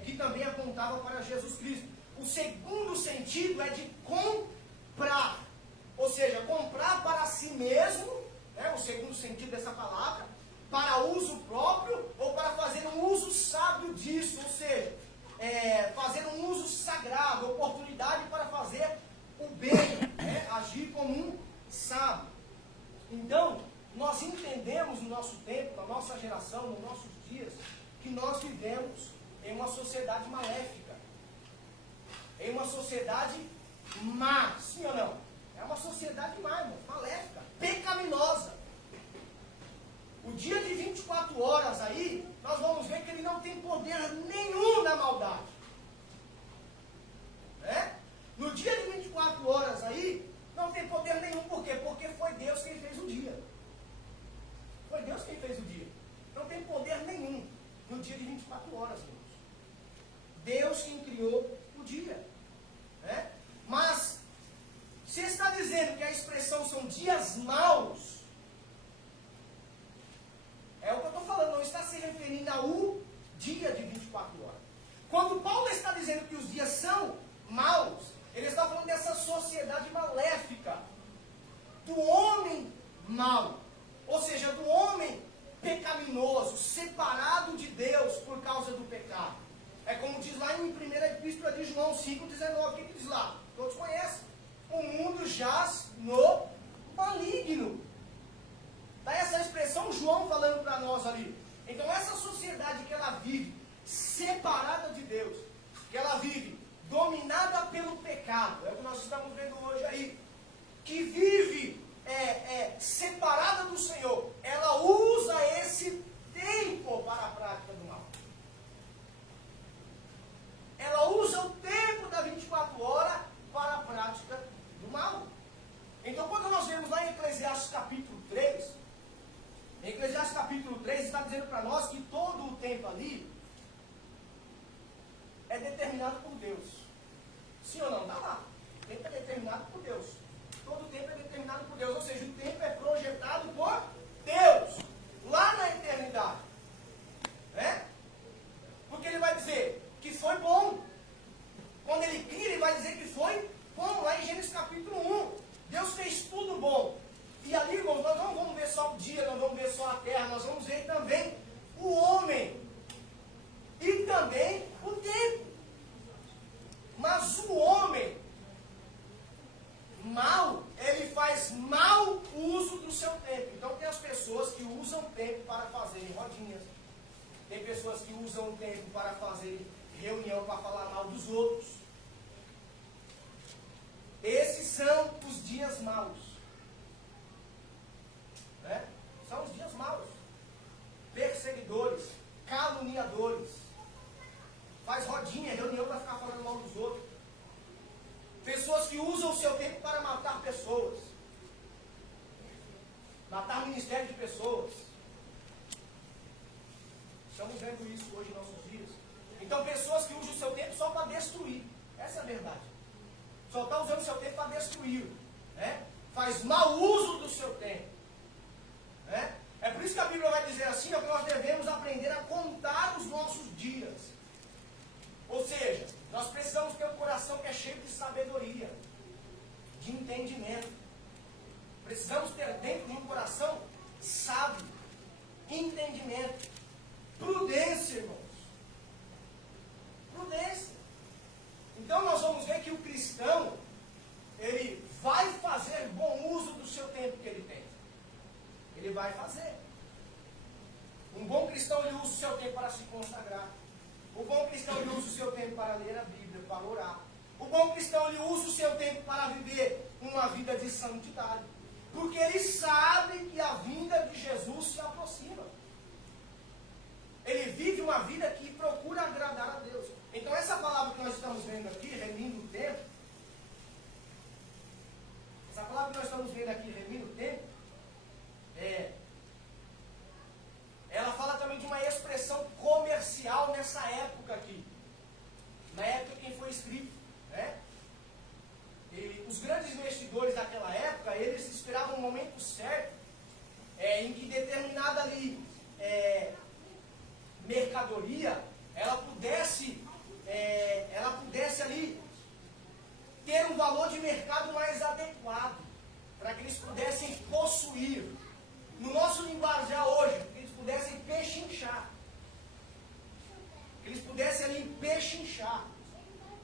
que também apontava para Jesus Cristo. O segundo sentido é de comprar, ou seja, comprar para si mesmo, né? O segundo sentido dessa palavra, para uso próprio ou para fazer um uso sábio disso, ou seja, fazer um uso sagrado, oportunidade para fazer o bem, né? Agir como um sábio. Então, nós entendemos no nosso tempo, na nossa geração, nos nossos dias, que nós vivemos em uma sociedade maléfica, em uma sociedade má, sim ou não? É uma sociedade má, irmão, maléfica, pecaminosa. O dia de 24 horas aí, nós vamos ver que ele não tem poder nenhum na maldade. Né? No dia de 24 horas aí, não tem poder nenhum. Por quê? Porque foi Deus quem fez o dia. Foi Deus quem fez o dia. Não tem poder nenhum no dia de 24 horas, irmãos. Deus quem criou o dia. Né? Mas, se está dizendo que a expressão são dias maus, é o que eu estou falando, não está se referindo ao dia de 24 horas. Quando Paulo está dizendo que os dias são maus, ele está falando dessa sociedade maléfica, do homem mau, ou seja, do homem pecaminoso, separado de Deus por causa do pecado. É como diz lá em 1 Epístola de João 5,19, o que diz lá? Todos conhecem. O mundo jaz no maligno. Está essa expressão João falando para nós ali. Então essa sociedade que ela vive separada de Deus, que ela vive dominada pelo pecado, é o que nós estamos vendo hoje aí, que vive separada do Senhor, ela usa esse tempo para a prática do mal. Ela usa o tempo da 24 horas para a prática do mal. Então quando nós vemos lá em Eclesiastes capítulo 3, em Eclesiastes capítulo 3 está dizendo para nós que todo o tempo ali é determinado por Deus. Sim ou não? Está lá. O tempo é determinado por Deus. Todo o tempo é determinado por Deus. Ou seja, o tempo é projetado por Deus. Lá na eternidade. Né? Porque ele vai dizer que foi bom. Quando ele cria, ele vai dizer que foi bom. Lá em Gênesis capítulo 1. Deus fez tudo bom. E ali, irmãos, nós não vamos ver só o dia, nós vamos ver só a terra, nós vamos ver também o homem. E também o tempo. Mas o homem mau, ele faz mau uso do seu tempo. Então tem as pessoas que usam o tempo para fazerem rodinhas. Tem pessoas que usam o tempo para fazerem reunião para falar mal dos outros. Esses são os dias maus. Né? São os dias maus. Perseguidores, caluniadores. Faz rodinha, reunião para ficar falando mal dos outros. Pessoas que usam o seu tempo para matar pessoas. Matar o ministério de pessoas. Estamos vendo isso hoje em nossos dias. Então, pessoas que usam o seu tempo só para destruir. Essa é a verdade. Só está usando o seu tempo para destruir. Né? Faz mau uso do seu tempo. Né? É por isso que a Bíblia vai dizer assim, que nós devemos aprender a contar os nossos dias. Ou seja, nós precisamos ter um coração que é cheio de sabedoria, de entendimento. Precisamos ter dentro de um coração sábio, entendimento, prudência, irmãos. Prudência. Então nós vamos ver que o cristão, ele vai fazer bom uso do seu tempo que ele tem. Ele vai fazer. Um bom cristão, ele usa o seu tempo para se consagrar. O bom cristão, ele usa o seu tempo para ler a Bíblia, para orar. O bom cristão, ele usa o seu tempo para viver uma vida de santidade. Porque ele sabe que a vinda de Jesus se aproxima. Ele vive uma vida que procura agradar a Deus. Então essa palavra que nós estamos vendo aqui, remindo o tempo, essa palavra que nós estamos vendo aqui, remindo o tempo, ela fala também de uma expressão comercial nessa época aqui. Na época em que foi escrito. Né? E os grandes investidores daquela época, eles esperavam um momento certo, em que determinada ali mercadoria, ela pudesse ali ter um valor de mercado mais adequado, para que eles pudessem possuir. No nosso linguajar hoje, que eles pudessem pechinchar. Que eles pudessem ali pechinchar.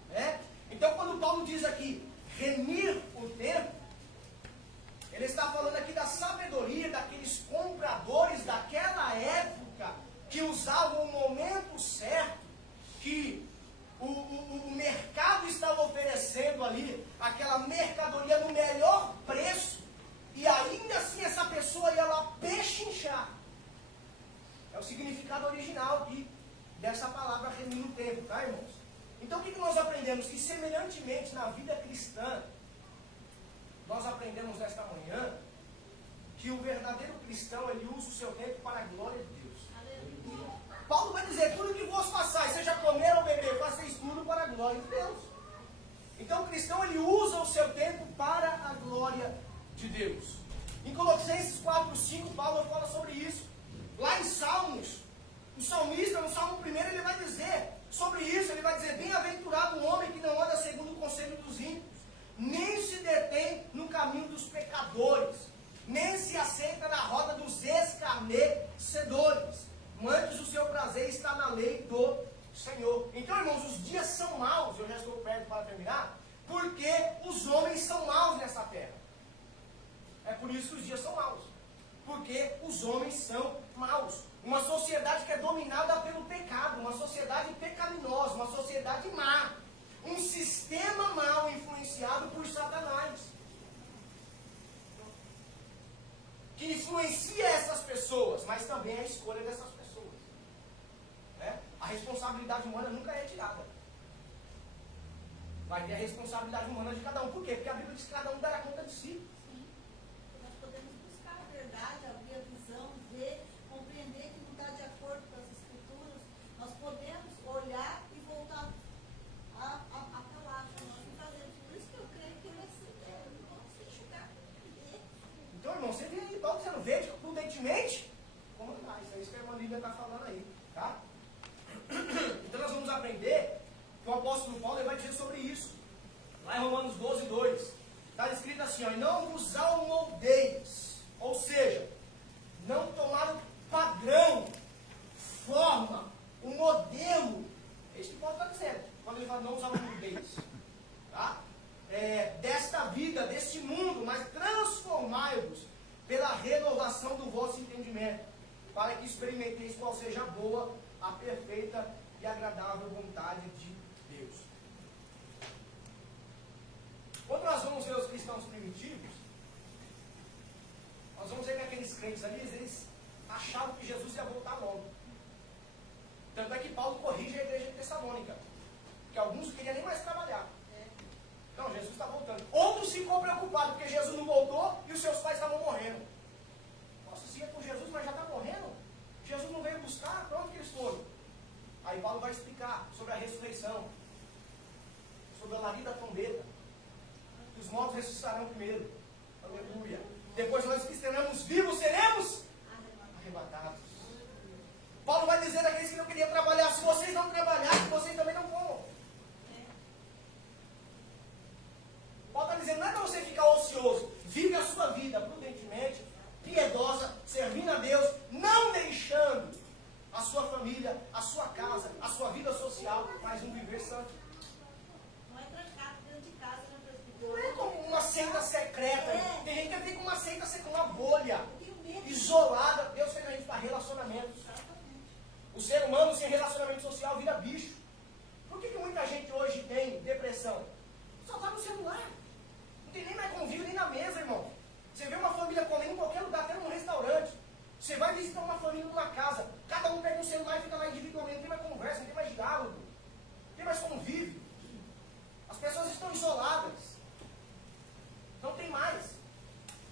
Né? Então, quando Paulo diz aqui, remir o tempo, ele está falando aqui da sabedoria daqueles compradores daquela época que usavam o momento certo, que o mercado estava oferecendo ali aquela mercadoria no melhor preço, e ainda assim essa pessoa ia lá pechinchar. É o significado original aqui dessa palavra remir o tempo, tá, irmãos? Então o que nós aprendemos? Que semelhantemente na vida cristã, nós aprendemos nesta manhã que o verdadeiro cristão, ele usa o seu tempo para a glória de Deus. Aleluia. Paulo vai dizer, tudo que vos façais, seja comer ou beber, façais tudo para a glória de Deus. Então o cristão, ele usa o seu tempo para a glória de Deus. Em Colossenses 4:5, Paulo fala sobre isso. Lá em Salmos, o salmista, no Salmo 1, ele vai dizer sobre isso, ele vai dizer, bem-aventurado o homem que não anda segundo o conselho dos ímpios, nem se detém no caminho dos pecadores, nem se assenta na roda dos escarnecedores, antes o seu prazer está na lei do Senhor. Então, irmãos, os dias são maus, eu já estou perto para terminar, porque os homens são maus nessa terra. É por isso que os dias são maus, porque os homens são maus. Uma sociedade que é dominada pelo pecado, uma sociedade pecaminosa, uma sociedade má, um sistema mau influenciado por Satanás, que influencia essas pessoas, mas também a escolha dessas pessoas. Né? A responsabilidade humana nunca é tirada. Vai ter a responsabilidade humana de cada um. Por quê? Porque a Bíblia diz que cada um dará conta de si. Sim. Nós podemos buscar a verdade, abrir a visão, ver, compreender que não está de acordo com as Escrituras. Nós podemos olhar e voltar a palavra. Nós não fazemos. Por isso que eu creio que vai ser vamos se enxugar. Então, irmão, você vê aí, Paulo dizendo, vede prudentemente como andar. Isso é isso que a irmã Lívia está falando aí. Tá? Então nós vamos aprender que o apóstolo Paulo ele vai dizer sobre isso. Lá em Romanos 12:2. Está escrito assim, ó, e não vos amoldeis. Ou seja, não tomaram padrão, forma, o modelo. É isso que Paulo está dizendo. Quando ele fala não vos amoldeis. Tá? Desta vida, deste mundo, mas transformai-vos pela renovação do vosso entendimento, para que experimenteis qual seja a boa, a perfeita e agradável vontade de Deus. Quando nós vamos ver os cristãos primitivos, nós vamos ver que aqueles crentes ali, eles achavam que Jesus ia voltar logo. Tanto é que Paulo corrige a igreja de Tessalônica, que alguns não queriam nem mais trabalhar. Não, Jesus está voltando. Outros ficou preocupados porque Jesus não voltou e os seus pais estavam morrendo. Nossa, se é com Jesus, mas já está morrendo? Jesus não veio buscar? Para onde que eles foram? Aí Paulo vai explicar sobre a ressurreição, sobre a lari da trombeta, que os mortos ressuscitarão primeiro. Aleluia. Depois nós que estaremos vivos seremos arrebatados. Paulo vai dizer àqueles que não queriam trabalhar, se vocês não trabalharem, vocês também não comam. Paulo está dizendo, não é para você ficar ocioso, vive a sua vida prudentemente, piedosa, servindo a Deus, não deixando a sua família, a sua casa, a sua vida social, mas um viver santo. Não é trancado dentro de casa, né, Não presbítero? é como uma seita secreta. Tem gente que vem com uma seita secreta, uma bolha, Eu tenho medo. isolada. Deus fez a gente para relacionamentos. O ser humano sem relacionamento social vira bicho. Por que muita gente hoje tem depressão? Só está no celular. Não tem nem mais convívio nem na mesa, irmão. Você vê uma família comendo em qualquer lugar, até num restaurante. Você vai visitar uma família numa casa, cada um pega um celular e fica lá individualmente, não tem mais conversa, não tem mais diálogo, não tem mais convívio. As pessoas estão isoladas. Não tem mais.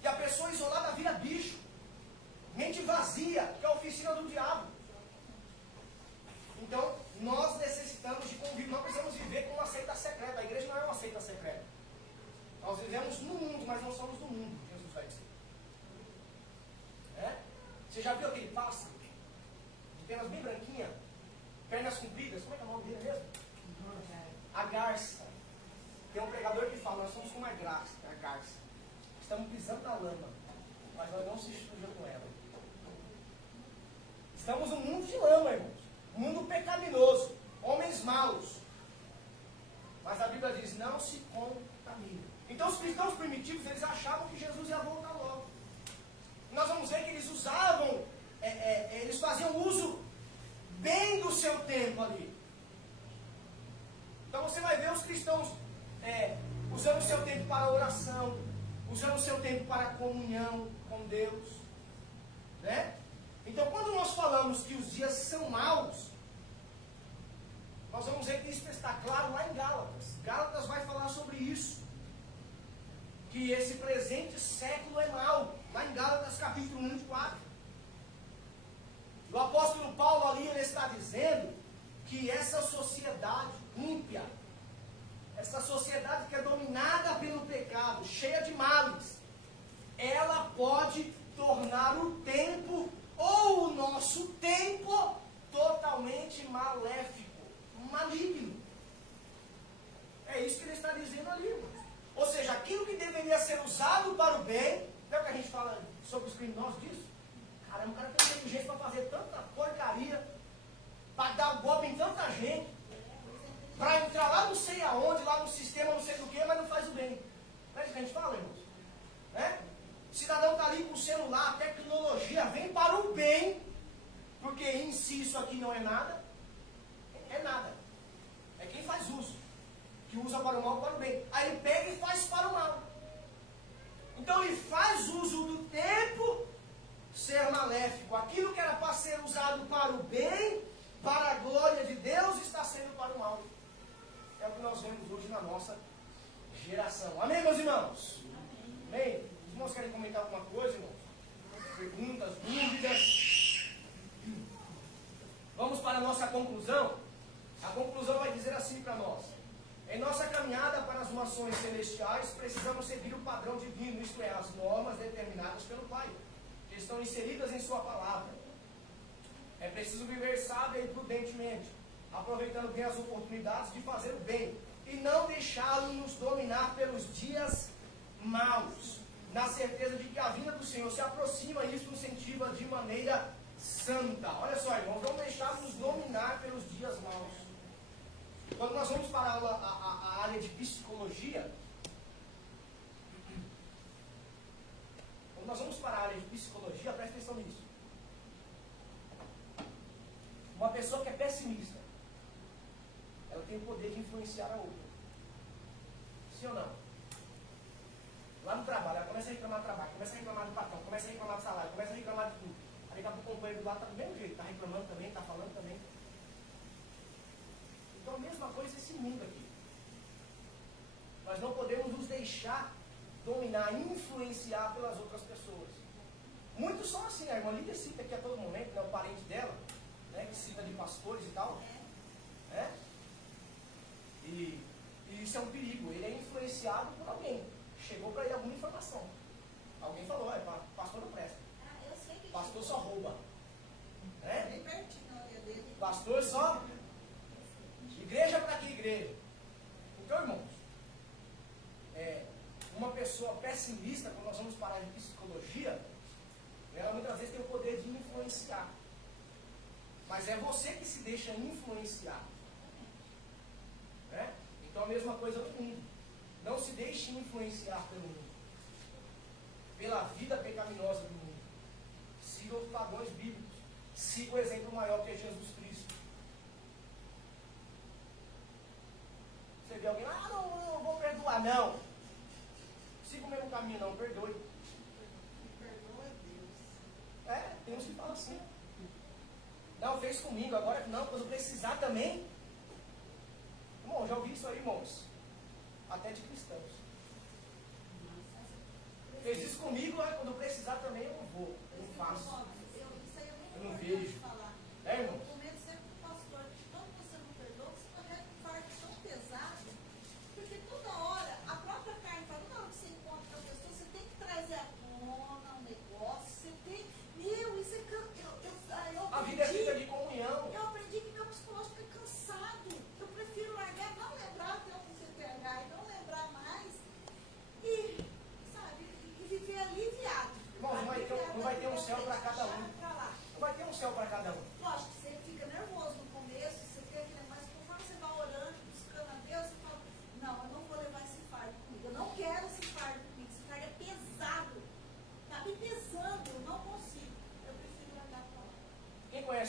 E a pessoa isolada vira bicho. Mente vazia, que é a oficina do diabo. Então, nós necessitamos de convívio, não precisamos viver com uma seita secreta. A igreja não é uma seita secreta. Nós vivemos no mundo, mas não somos do mundo, Jesus vai dizer. Você já viu aquele pássaro de penas bem branquinha, pernas compridas, como é que é o nome dele mesmo? A garça. Tem um pregador que fala, nós somos como a garça. Estamos pisando na lama, mas nós não se suja com ela. Estamos num mundo de lama, irmãos. Um mundo pecaminoso. Homens maus. Mas a Bíblia diz, não se contamine. Então os cristãos primitivos, eles achavam que Jesus ia voltar logo. Nós vamos ver que eles usavam, eles faziam uso bem do seu tempo ali. Então você vai ver os cristãos usando o seu tempo para oração, usando o seu tempo para comunhão com Deus. Né? Então quando nós falamos que os dias são maus, nós vamos ver que isso está claro lá em Gálatas. Gálatas vai falar sobre isso. Que esse presente século é mau. Lá em Gálatas capítulo 1, 4. O apóstolo Paulo ali, ele está dizendo que essa sociedade ímpia, essa sociedade que é dominada pelo pecado, cheia de males, ela pode tornar o tempo, ou o nosso tempo, totalmente maléfico, maligno. É isso que ele está dizendo ali, irmãos. Ou seja, aquilo que deveria ser usado para o bem, é o que a gente fala sobre os criminosos disso. Caramba, o cara tem inteligência para fazer tanta porcaria, para dar o golpe em tanta gente, para entrar lá não sei aonde, lá no sistema não sei do que, mas não faz o bem. Não é isso que a gente fala, irmãos? Né? O cidadão está ali com o celular, a tecnologia vem para o bem, porque em si isso aqui não é nada. É nada. É quem faz uso. Que usa para o mal para o bem. Aí ele pega e faz para o mal. Então ele faz uso do tempo ser maléfico. Aquilo que era para ser usado para o bem, para a glória de Deus, está sendo para o mal. É o que nós vemos hoje na nossa geração. Amém, meus irmãos? Amém? Os irmãos querem comentar alguma coisa, irmãos? Perguntas, dúvidas? Vamos para a nossa conclusão. A conclusão vai dizer assim para nós. Em nossa caminhada para as mações celestiais, precisamos seguir o padrão divino, isto é, as normas determinadas pelo Pai, que estão inseridas em sua palavra. É preciso viver sábia e prudentemente, aproveitando bem as oportunidades de fazer o bem, e não deixá-lo-nos dominar pelos dias maus, na certeza de que a vinda do Senhor se aproxima e isso nos incentiva de maneira santa. Olha só, irmãos, não deixá-lo-nos dominar pelos dias maus. Quando nós vamos para a área de psicologia, presta atenção nisso. Uma pessoa que é pessimista, ela tem o poder de influenciar a outra. Sim ou não? Lá no trabalho, ela começa a reclamar do trabalho, começa a reclamar do patrão, começa a reclamar do salário, começa a reclamar de tudo. Aí daqui a pouco o companheiro do lado está do mesmo jeito, está reclamando também, está falando também. Então a mesma coisa esse mundo aqui. Nós não podemos nos deixar dominar, influenciar pelas outras pessoas. Muitos são assim, a irmã Lídia cita aqui a todo momento, né, o parente dela, né, que cita de pastores e tal. Né? E isso é um perigo, ele é influenciado por alguém. Chegou para ele alguma informação. Alguém falou, pastor não presta. Eu sei que Pastor só rouba. Né? bem pertinho na orelha dele. Pastor só. Igreja para que igreja? Então, irmãos, uma pessoa pessimista, quando nós vamos parar de psicologia, ela muitas vezes tem o poder de influenciar. Mas é você que se deixa influenciar. Né? Então a mesma coisa no mundo. Não se deixe influenciar pelo mundo. Pela vida pecaminosa do mundo. Siga os padrões bíblicos. Siga o exemplo maior que é Jesus Cristo. Você vê alguém, não vou perdoar, não. Siga o mesmo caminho, não, perdoe. Perdoa Deus. Tem uns que falam assim. Não, fez comigo, agora não, quando precisar também. Irmão, já ouvi isso aí, irmãos. Até de cristãos. Fez isso comigo, quando precisar também eu não vou. Eu não faço. Isso aí Eu não nem vejo. falar. Irmão? Eu comento sempre com o pastor que quando você não perdoa, você vai ter um fardo tão pesado. Porque toda hora, a própria carne fala, na hora que você encontra a pessoa, você tem que trazer à tona um negócio, você tem. Meu, isso é. A vida é feita de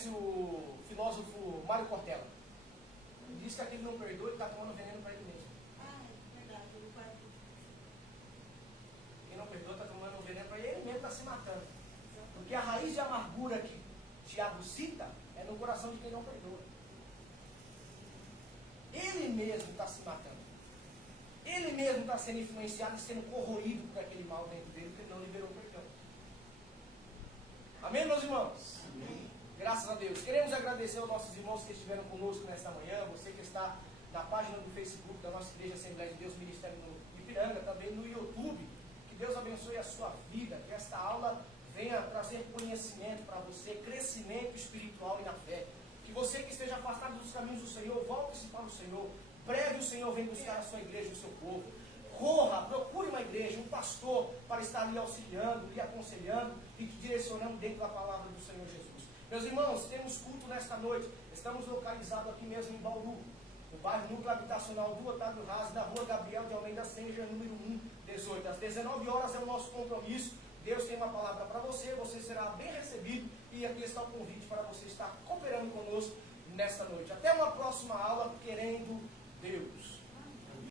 conhece o filósofo Mário Cortella? Ele diz que aquele que não perdoa, ele está tomando veneno para ele mesmo. Ah, é verdade, eu guardo. Quem não perdoa está tomando veneno para ele mesmo, está se matando. Porque a raiz de amargura que Tiago cita é no coração de quem não perdoa. Ele mesmo está se matando. Ele mesmo está sendo influenciado e sendo corroído por aquele mal dentro dele, porque ele não liberou perdão. Amém, meus irmãos? Amém. Graças a Deus. Queremos agradecer aos nossos irmãos que estiveram conosco nesta manhã, você que está na página do Facebook da nossa Igreja Assembleia de Deus Ministério no Ipiranga, também no YouTube. Que Deus abençoe a sua vida, que esta aula venha trazer conhecimento para você, crescimento espiritual e na fé. Que você que esteja afastado dos caminhos do Senhor, volte-se para o Senhor. Breve o Senhor vem buscar a sua igreja, o seu povo. Corra, procure uma igreja, um pastor, para estar lhe auxiliando, lhe aconselhando e te direcionando dentro da palavra do Senhor Jesus. Meus irmãos, temos culto nesta noite. Estamos localizados aqui mesmo em Bauru, no bairro Núcleo Habitacional do Otávio Raz, na rua Gabriel de Almeida Senja, número 118. Às 19 horas é o nosso compromisso. Deus tem uma palavra para você, você será bem recebido e aqui está o convite para você estar cooperando conosco nesta noite. Até uma próxima aula, querendo Deus.